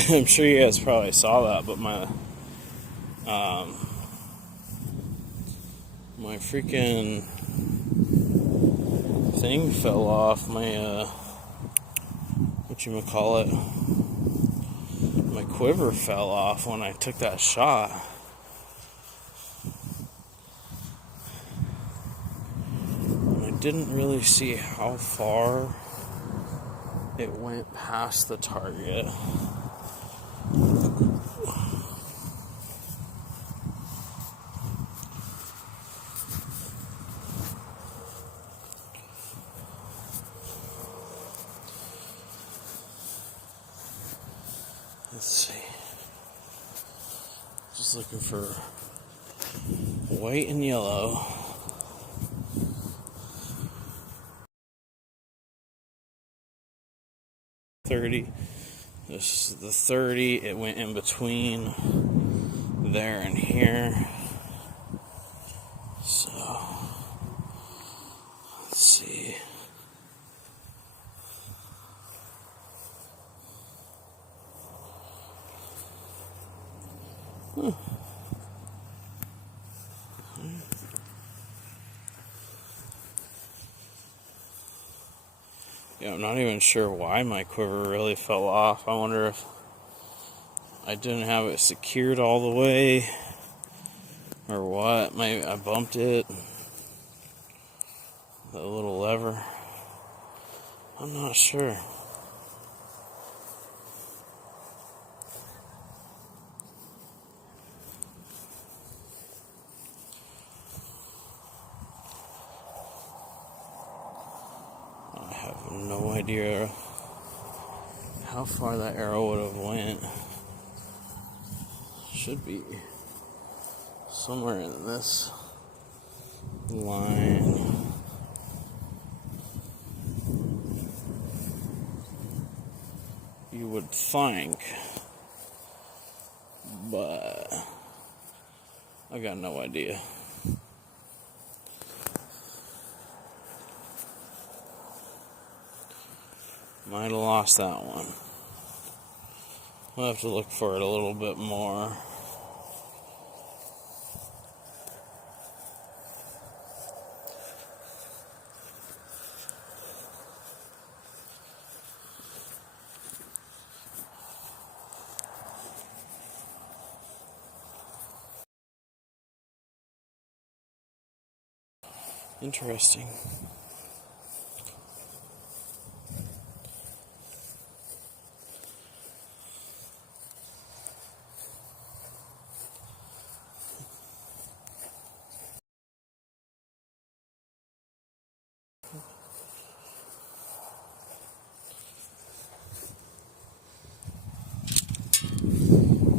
I'm sure you guys probably saw that, but my freaking thing fell off. My whatchamacallit, my quiver fell off when I took that shot. And I didn't really see how far it went past the target. Let's see. Just looking for white and yellow. .30. This is the 30. It went in between there and here. So let's see. Huh. Yeah, I'm not even sure why my quiver really fell off. I wonder if I didn't have it secured all the way or what. Maybe I bumped it. The little lever. I'm not sure. I have no idea how far that arrow would have went. Should be somewhere in this line. You would think, but I got no idea. Might have lost that one. We'll have to look for it a little bit more. Interesting.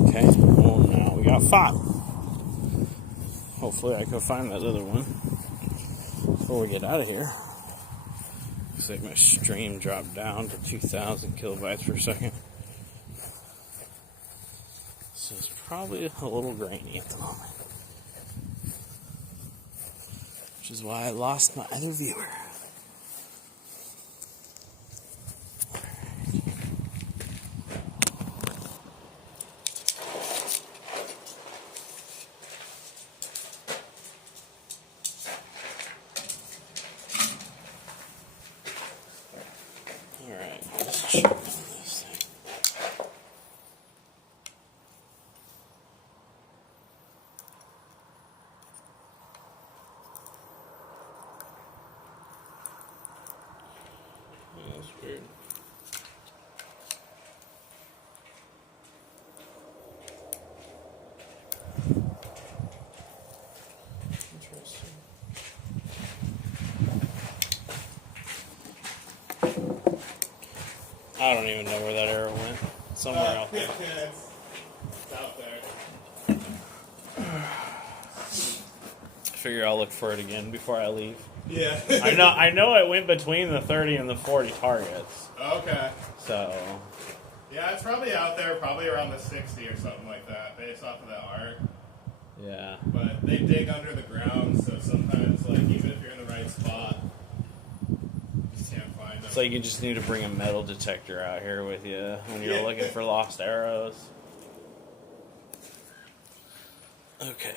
Okay, well now we got 5. Hopefully I can find that other one before we get out of here. Looks like my stream dropped down to 2,000 kilobytes per second. So it's probably a little grainy at the moment. Which is why I lost my other viewer. Alright, let's check on this thing. I don't even know where that arrow went. Somewhere out there. It's out there. I figure I'll look for it again before I leave. Yeah. I know it went between the 30 and the 40 targets. Okay. So. Yeah, it's probably out there, probably around the 60 or something like that, based off of that arc. Yeah. But they dig under the ground, so sometimes, like, even if you're in the right spot, you just can't find them. So you just need to bring a metal detector out here with you when you're looking for lost arrows. Okay.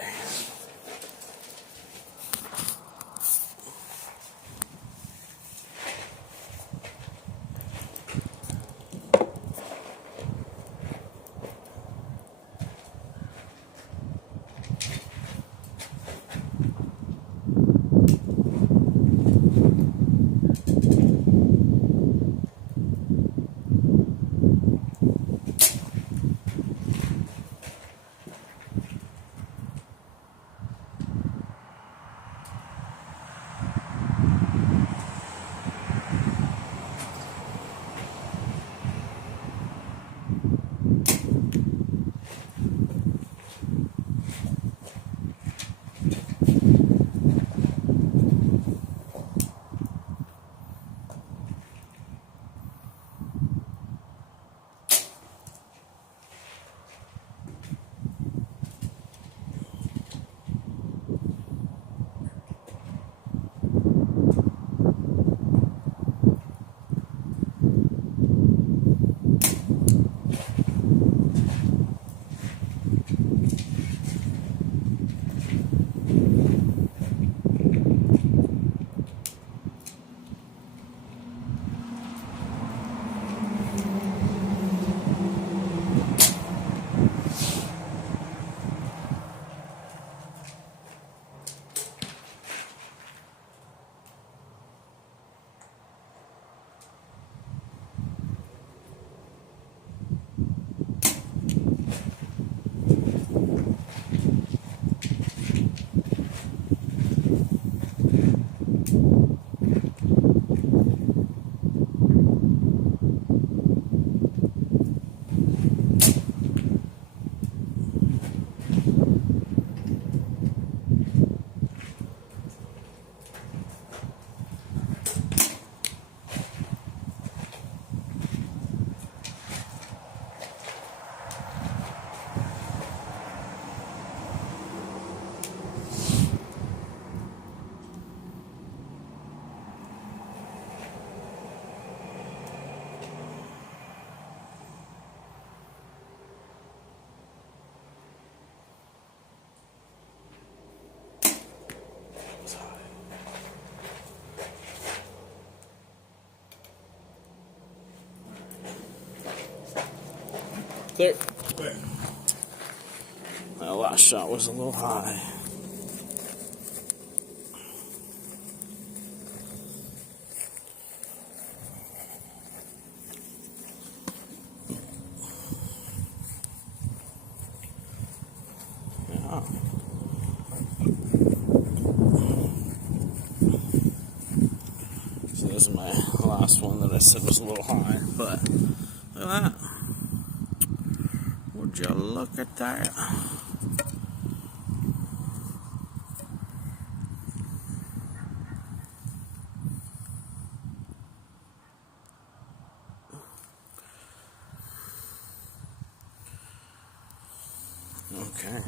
Clear. Clear. That last shot was a little high. Yeah. So this is my last one that I said was a little high, but look at that. Would you look at that? Okay.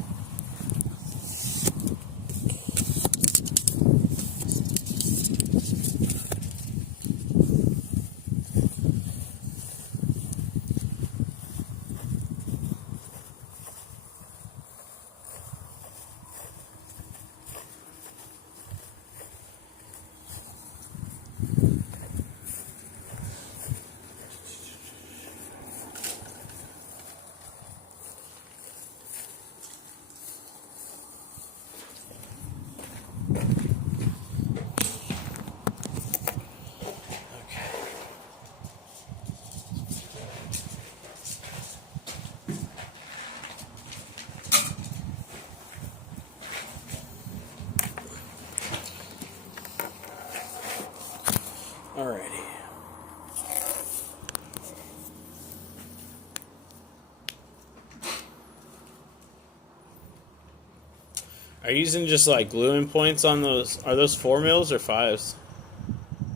Are you using just like gluing points on those? Are those 4 mils or 5s?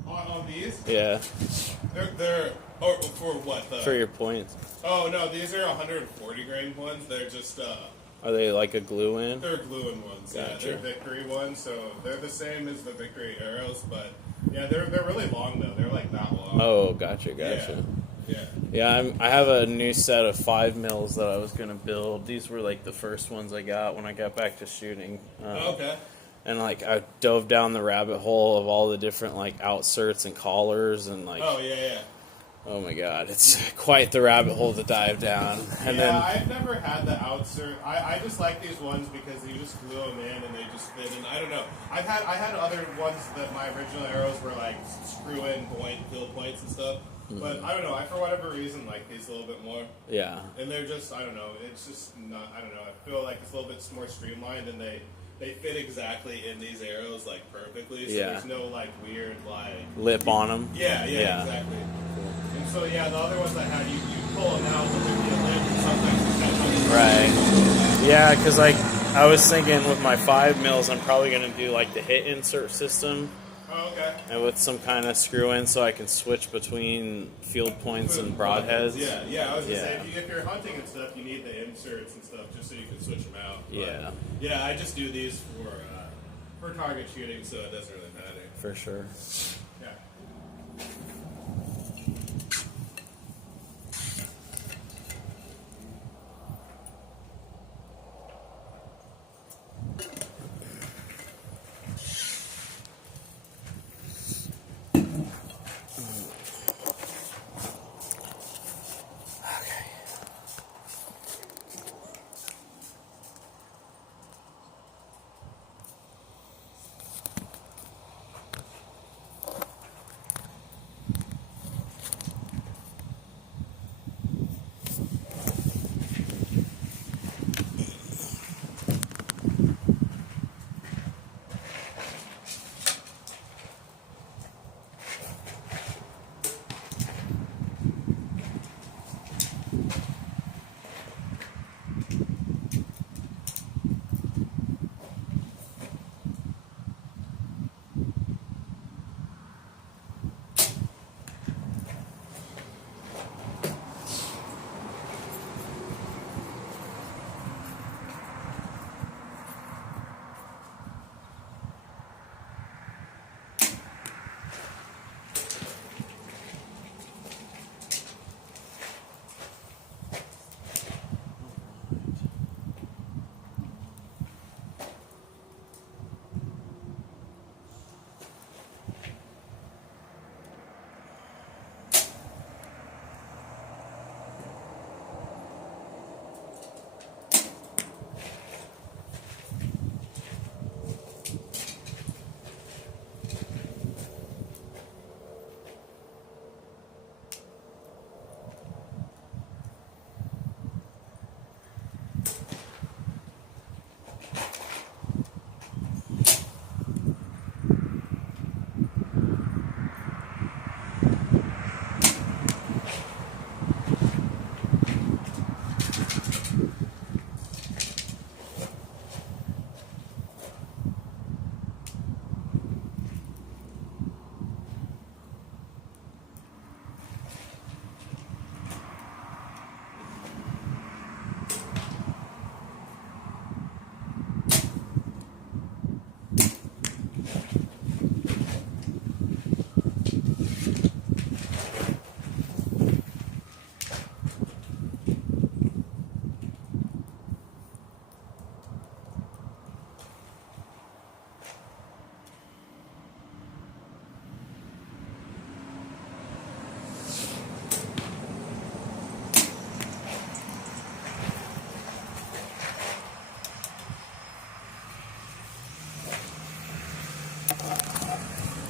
On these? Yeah. They're for what? For your points. Oh no, these are 140 grain ones. They're just Are they like a glue in? they're glue-in ones. Gotcha. Yeah, they're Victory ones, so they're the same as the Victory arrows, but yeah, they're really long though. They're like that long. Oh, gotcha. Yeah, I have a new set of 5 mils that I was gonna build. These were like the first ones I got when I got back to shooting. Okay. And like I dove down the rabbit hole of all the different like outserts and collars and like. Oh yeah. Oh my god, it's quite the rabbit hole to dive down. And yeah, then I've never had the outsert. I just like these ones because you just glue them in and they just fit. And I don't know. I had other ones that my original arrows were like screw in fill points and stuff. But I don't know. I for whatever reason like these a little bit more. yeah. And they're just I don't know. It's just not. I don't know. I feel like it's a little bit more streamlined and they fit exactly in these arrows like perfectly. So Yeah. there's no like weird like Lip on them. yeah, exactly. And so yeah, the other ones I had, you pull them out, but there'd be a lip, and sometimes it's kind of Right. Yeah, because like I was thinking with my 5 mils, I'm probably gonna do like the hit insert system, Oh, okay. and with some kind of screw in, so I can switch between field points and broadheads. Yeah. I was gonna say Yeah. if you're hunting and stuff, you need the inserts and stuff just so you can switch them out. But, Yeah. Yeah, I just do these for target shooting, so it doesn't really matter. For sure. Yeah.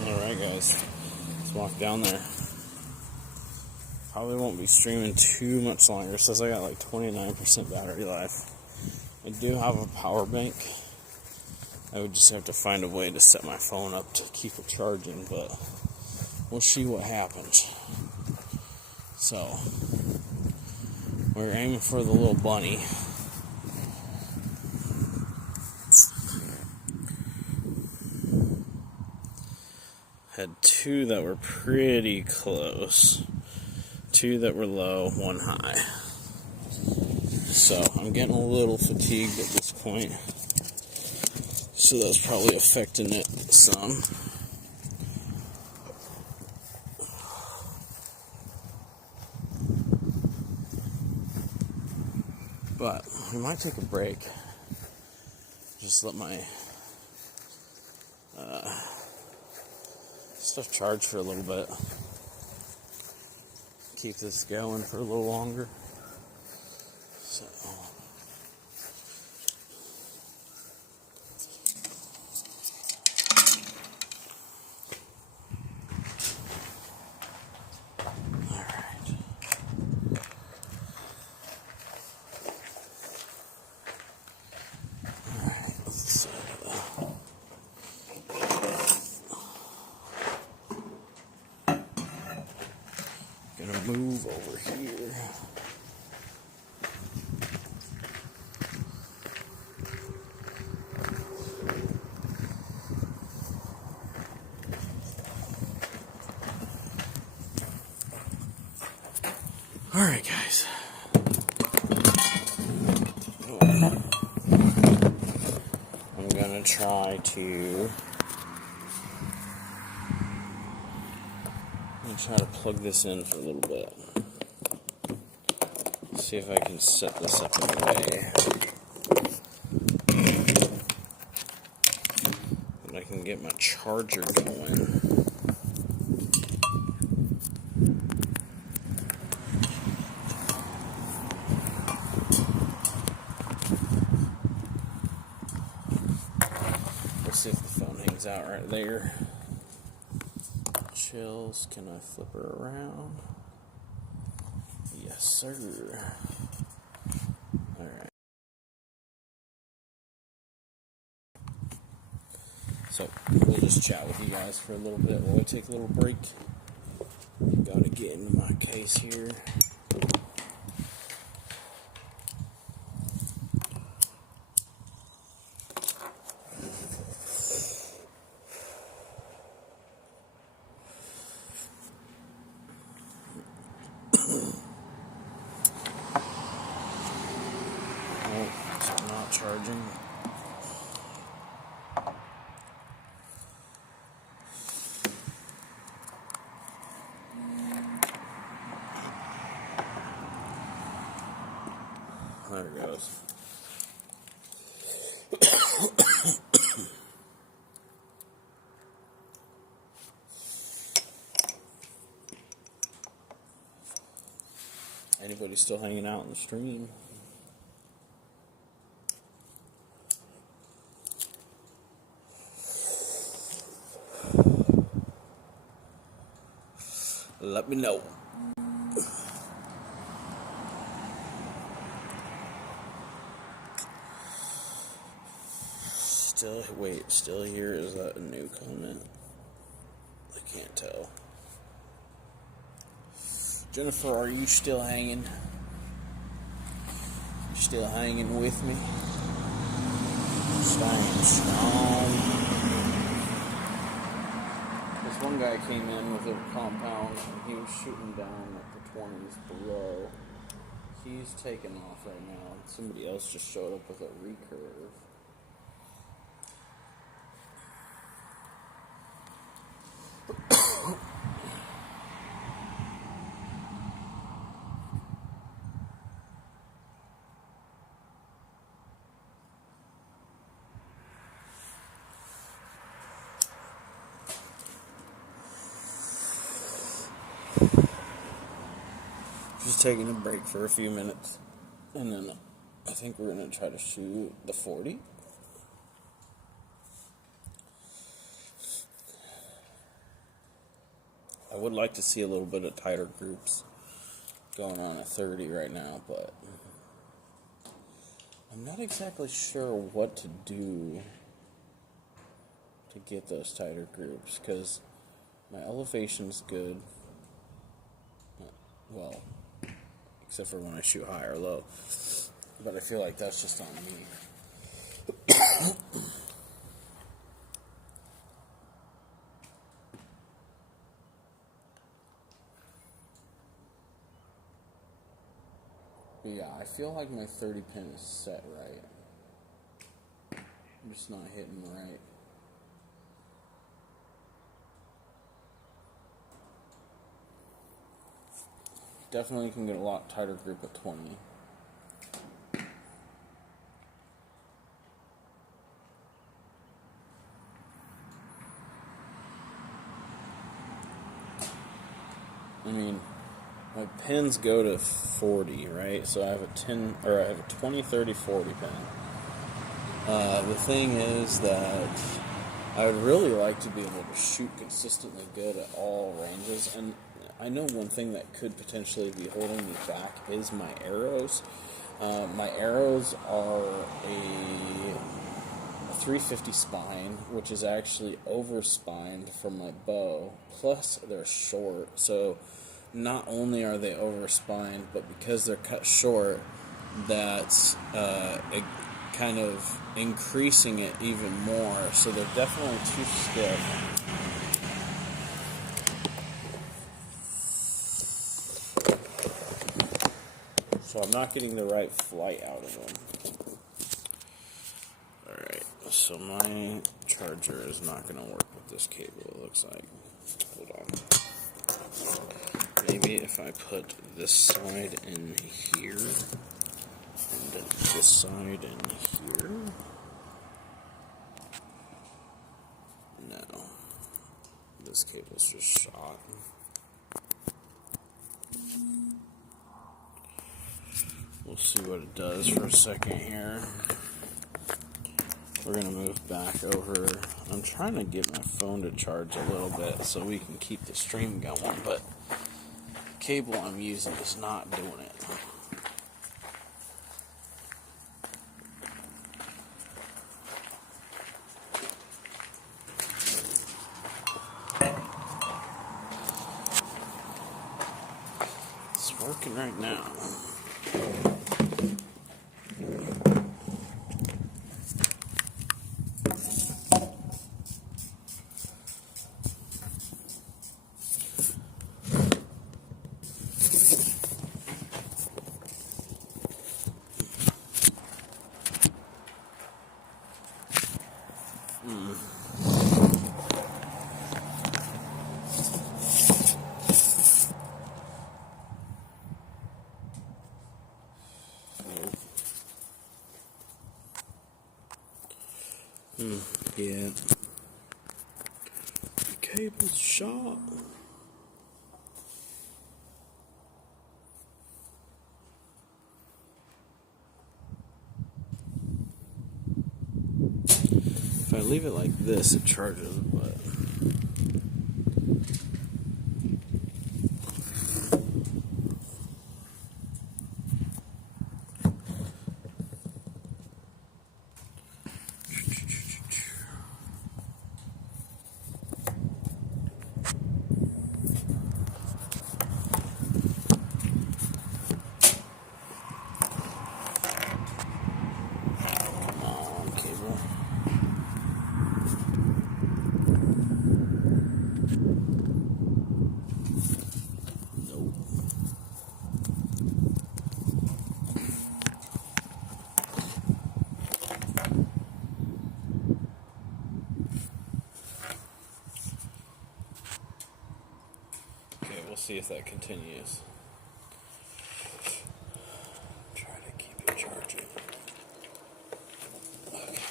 Alright guys, let's walk down there. Probably won't be streaming too much longer. It says I got like 29% battery life. I do have a power bank. I would just have to find a way to set my phone up to keep it charging, but we'll see what happens. So, we're aiming for the little bunny. Had 2 that were pretty close. 2 that were low, 1 high. So I'm getting a little fatigued at this point. So that's probably affecting it some. But we might take a break. Just let my stuff charge for a little bit. Keep this going for a little longer. So. Gonna move over here. Alright, guys. I'm gonna try to plug this in for a little bit. See if I can set this up in a way that I can get my charger going. Let's see if the phone hangs out right there. Chills, can I flip her around? Yes, sir. Alright. So, we'll just chat with you guys for a little bit while we take a little break. Gotta get into my case here. It's not charging. There it goes. Anybody still hanging out in the stream? Let me know. Still here? Is that a new comment? I can't tell. Jennifer, are you still hanging? You still hanging with me? Staying strong. This one guy came in with a compound and he was shooting down at the 20s below. He's taking off right now. Somebody else just showed up with a recurve. Just taking a break for a few minutes, and then I think we're going to try to shoot the 40. I would like to see a little bit of tighter groups going on at 30 right now, but I'm not exactly sure what to do to get those tighter groups, because my elevation's good. Well, except for when I shoot high or low. But I feel like that's just on me. Yeah, I feel like my 30 pin is set right. I'm just not hitting right. Definitely can get a lot tighter grip at 20. I mean, my pins go to 40, right? So I have a 20, 30, 40 pin. The thing is that I would really like to be able to shoot consistently good at all ranges, and I know one thing that could potentially be holding me back is my arrows. My arrows are a 350 spine, which is actually overspined from my bow, plus they're short, so not only are they overspined, but because they're cut short, that's kind of increasing it even more, so they're definitely too stiff. So I'm not getting the right flight out of them. Alright, so my charger is not going to work with this cable, it looks like. Hold on. Maybe if I put this side in here, and then this side in here. No. This cable's just shot. We'll see what it does for a second here. We're going to move back over. I'm trying to get my phone to charge a little bit so we can keep the stream going, but the cable I'm using is not doing it. It's working right now. Yeah. The cable's shot. If I leave it like this, it charges, but see if that continues. Try to keep it charging. Okay.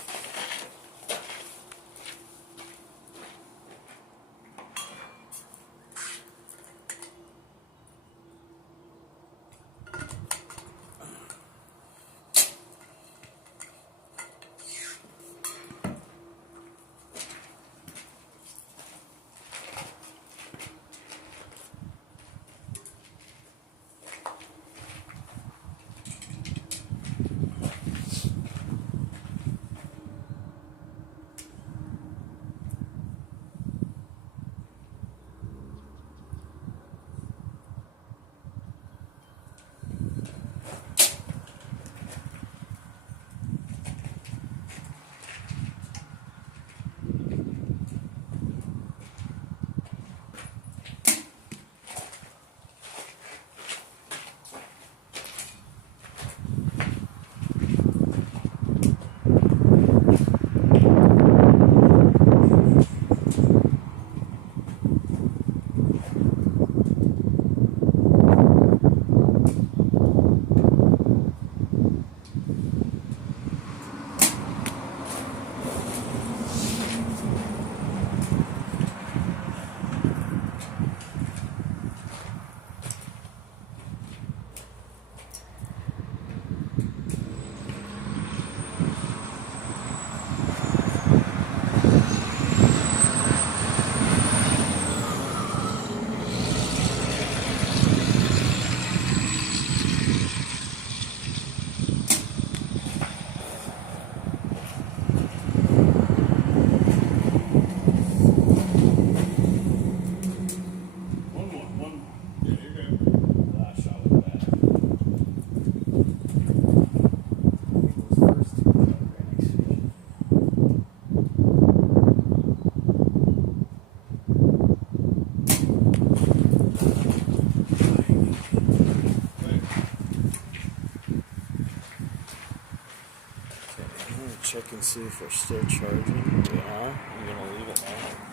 I'm gonna check and see if we're still charging. We are. I'm gonna leave it on.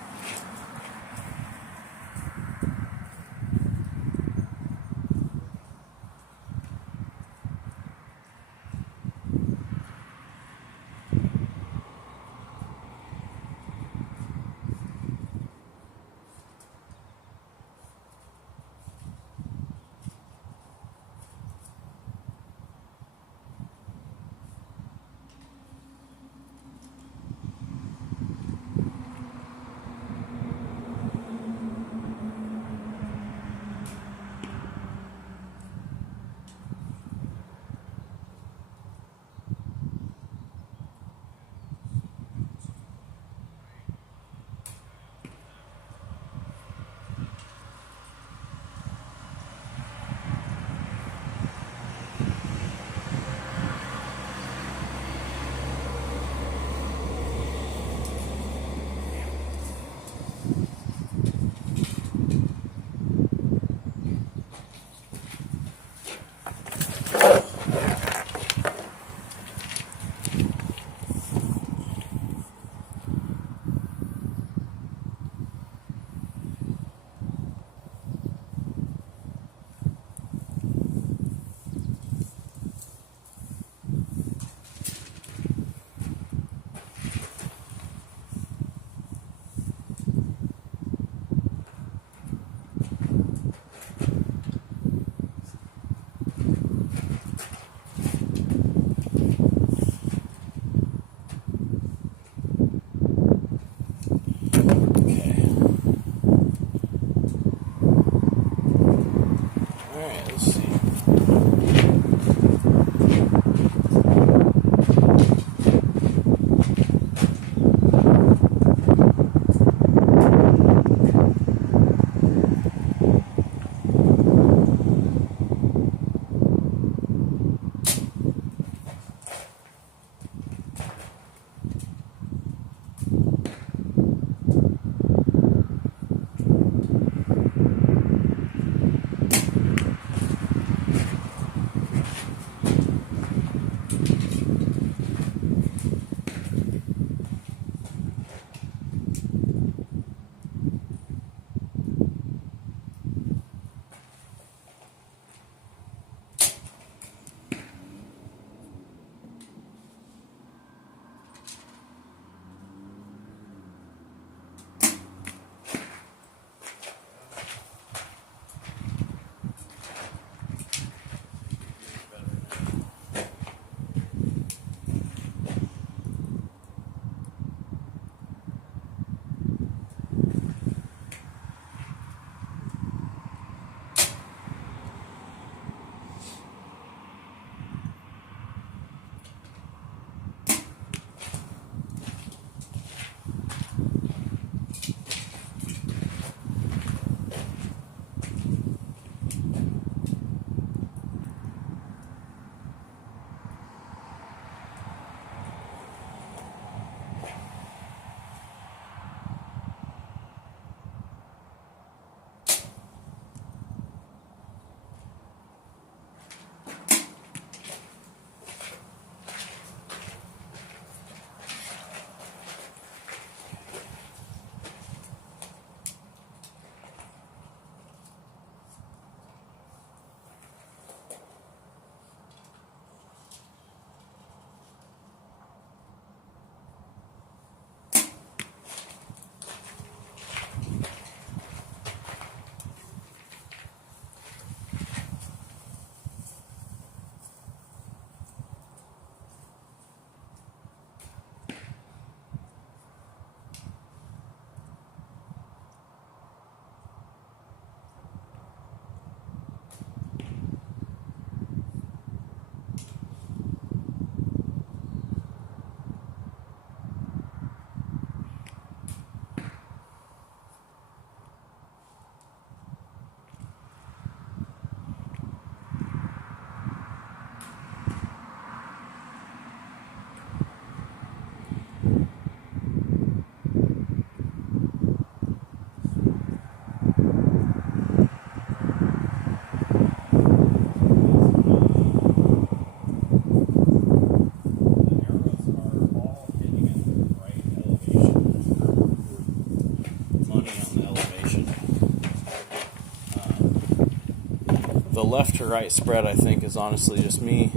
the left to right spread, I think, is honestly just me.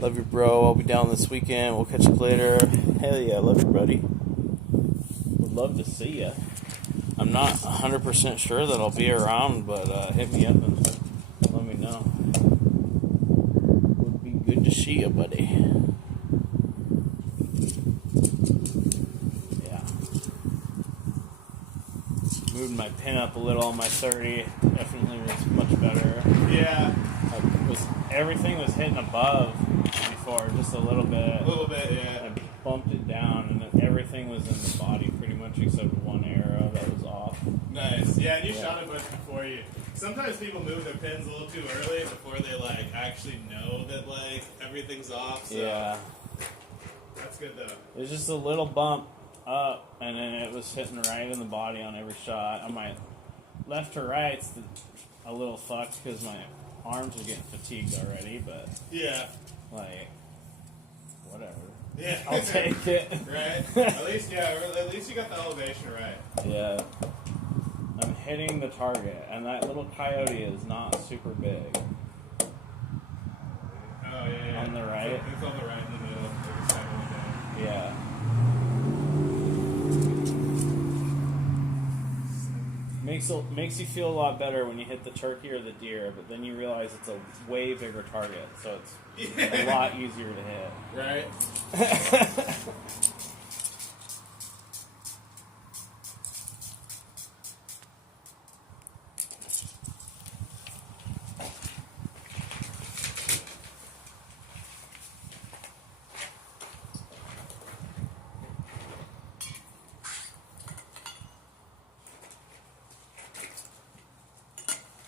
Love you, bro. I'll be down this weekend. We'll catch you later. Hell yeah, love you, buddy. Would love to see ya. I'm not 100% sure that I'll be around, but hit me up and let me know. Would be good to see ya, buddy. Yeah. Moved my pin up a little on my 30. Definitely was much better. Yeah. Everything was hitting above before, just a little bit. A little bit, yeah. I bumped it down, and then everything was in the body pretty much except one arrow that was off. Nice. Yeah, and you shot a bunch before you. Sometimes people move their pins a little too early before they like actually know that like everything's off. So Yeah. That's good though. It was just a little bump up, and then it was hitting right in the body on every shot. On my left to right's a little fucked because my arms are getting fatigued already, but Yeah. like, whatever. Yeah. I'll take it. Right? At least you got the elevation right. Yeah. I'm hitting the target, and that little coyote is not super big. Oh yeah. On the right? It's on the right in the middle. Like it's down. Yeah. Makes you feel a lot better when you hit the turkey or the deer, but then you realize it's a way bigger target, so it's a lot easier to hit. Right?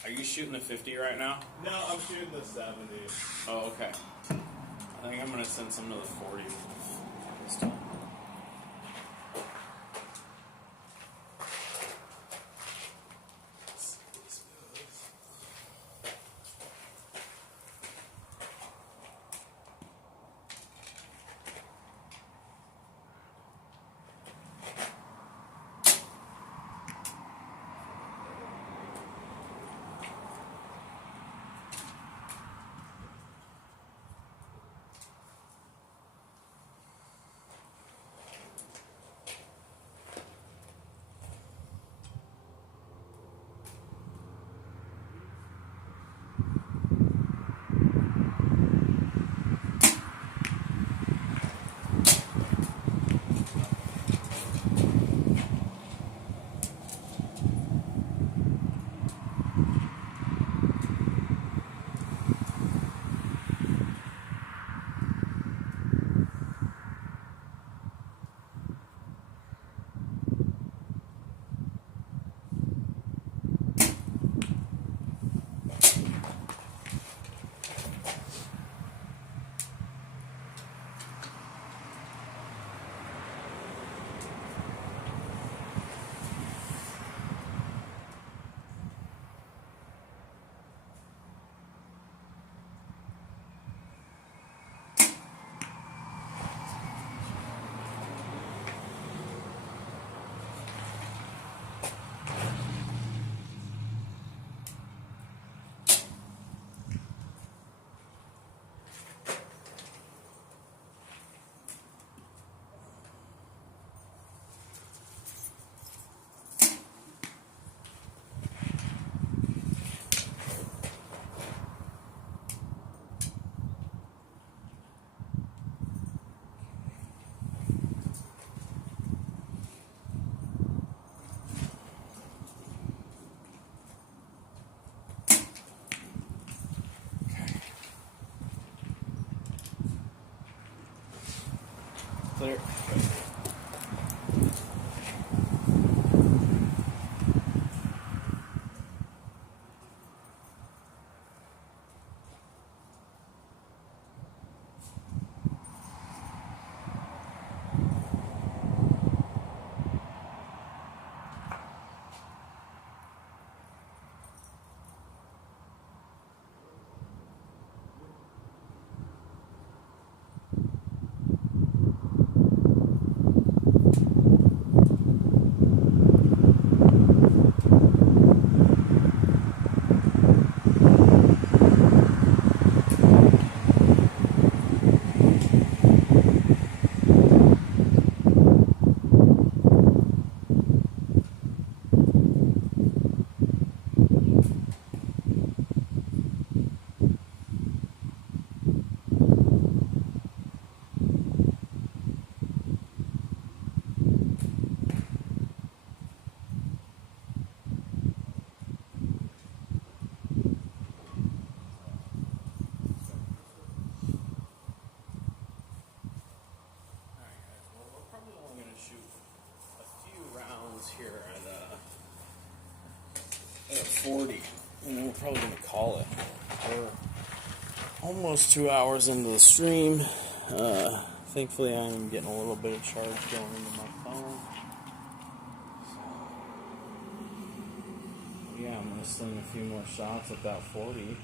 Are you shooting a 50 right now? No, I'm shooting the 70. Oh, okay. I think I'm gonna send some to the 40 this time. Clear. is here at 40, and we're probably going to call it. We're almost 2 hours into the stream. Thankfully, I'm getting a little bit of charge going into my phone. So, yeah, I'm going to sling a few more shots at that 40.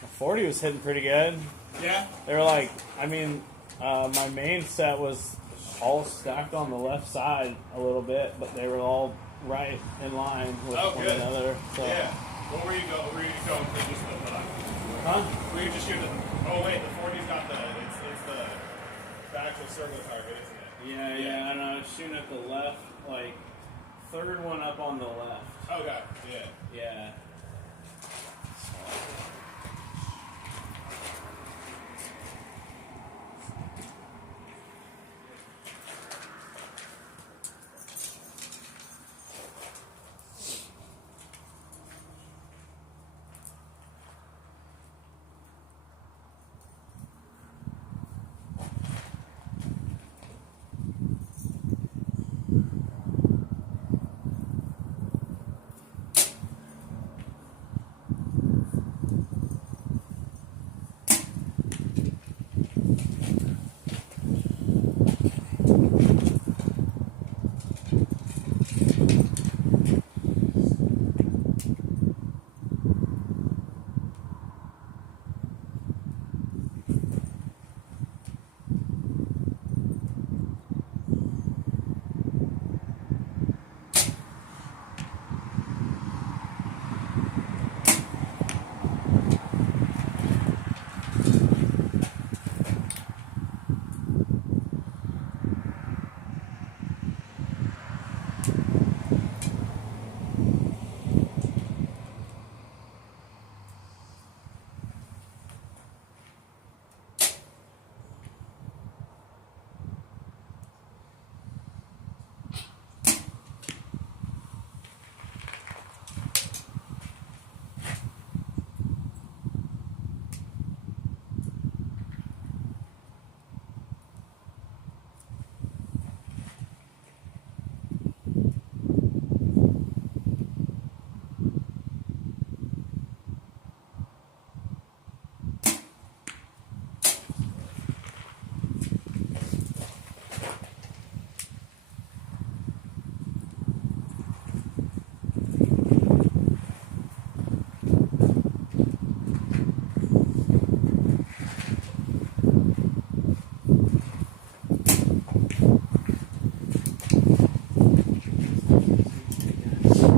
The 40 was hitting pretty good. Yeah. They were like, I mean, my main set was all stacked on the left side a little bit, but they were all right in line with one another. So. Yeah. What were you going? Were you going to just the? Huh? Were you just shooting? Oh wait, the 40's got the. It's the actual circle target, isn't it? Yeah. And I was shooting at the left, like third one up on the left. Oh god. Yeah. Yeah.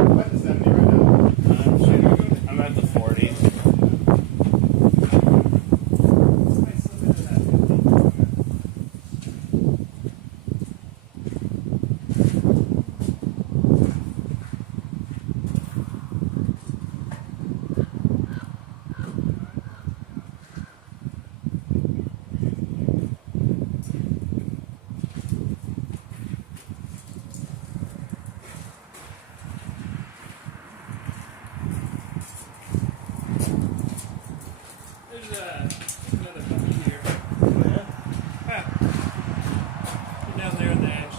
What is that right now? I'm at the 40. There's another puppy here. You're down there on the edge.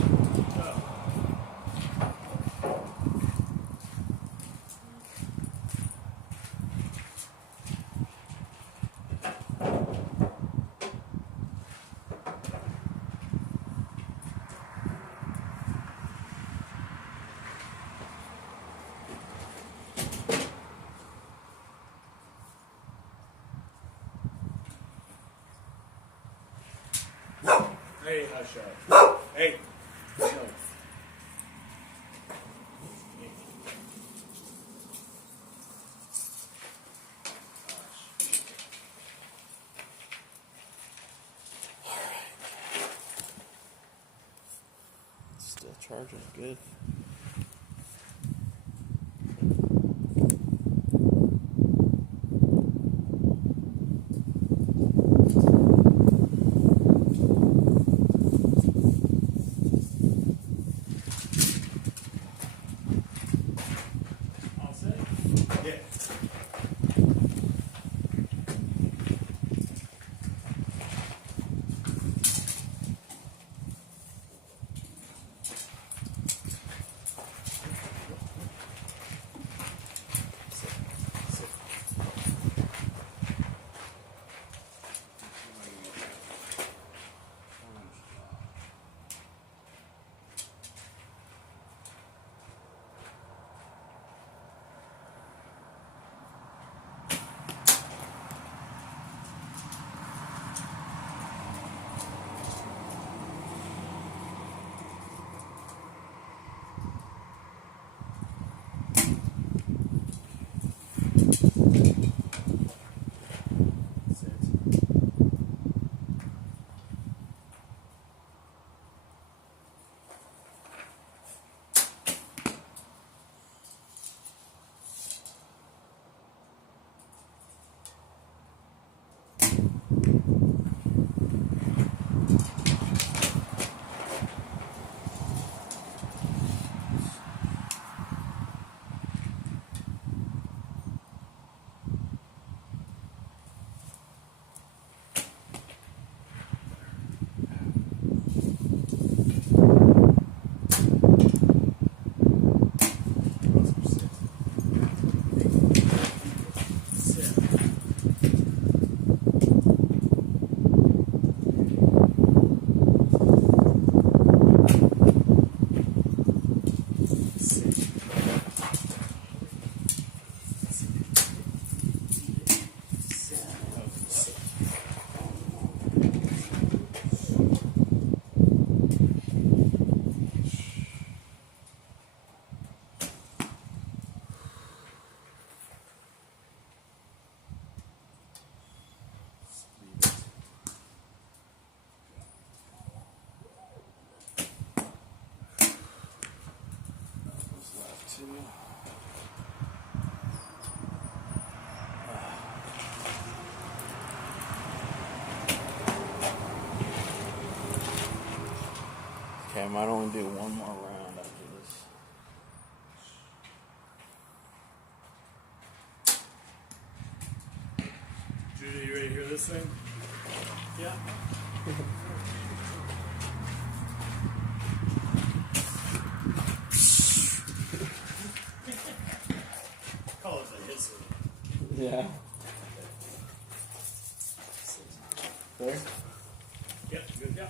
Oh. Hey, hush up. Hey. No. Still charging good. All set? Yeah. might only do one more round after this. Judy, you ready to hear this thing? Yeah. Call it the hisser. Yeah. There? Yep, good. Yeah.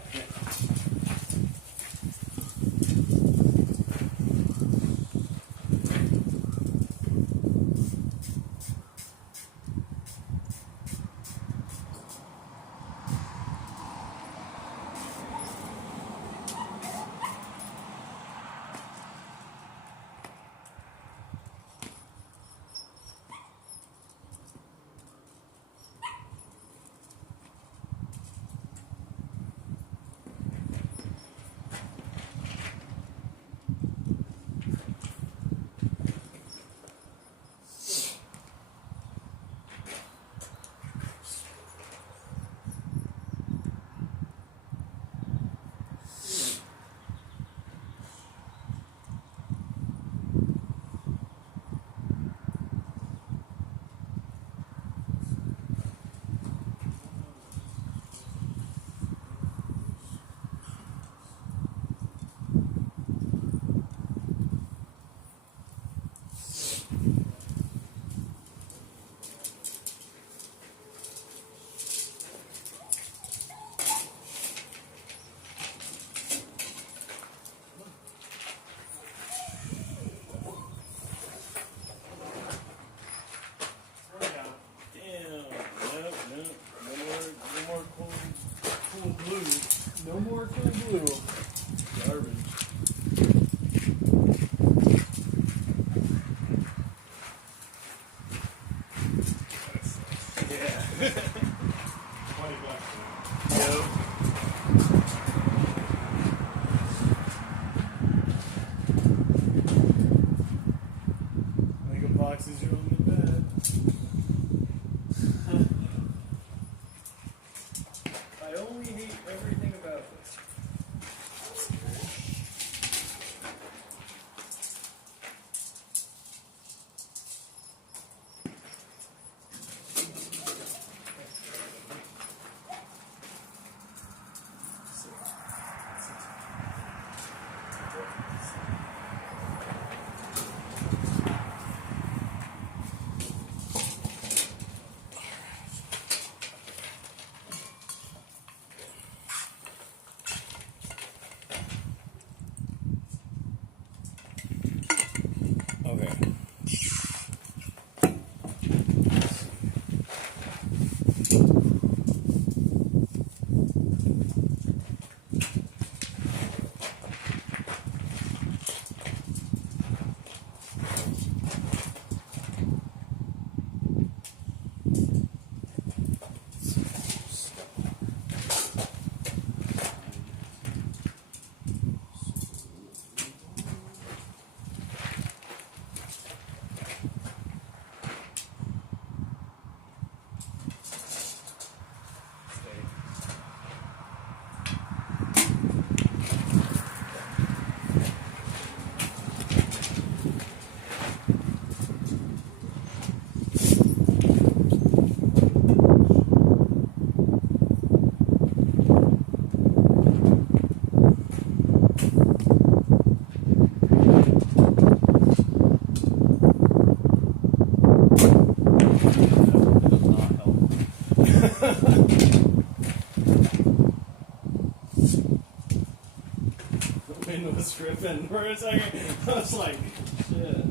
No more cool blue. Garbage. Yeah. $20 now. Yep. I think a box is your only bed. I only hate everything about this. Okay. The wind was stripping for a second. I was like, shit.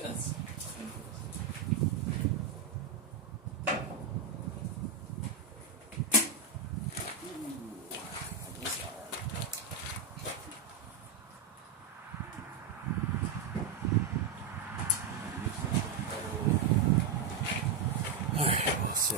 Yes. Alright, let's see.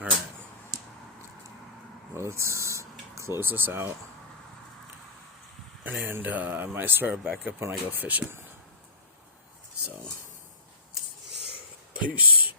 Alright. Well, let's close this out. And I might start it back up when I go fishing. So, peace.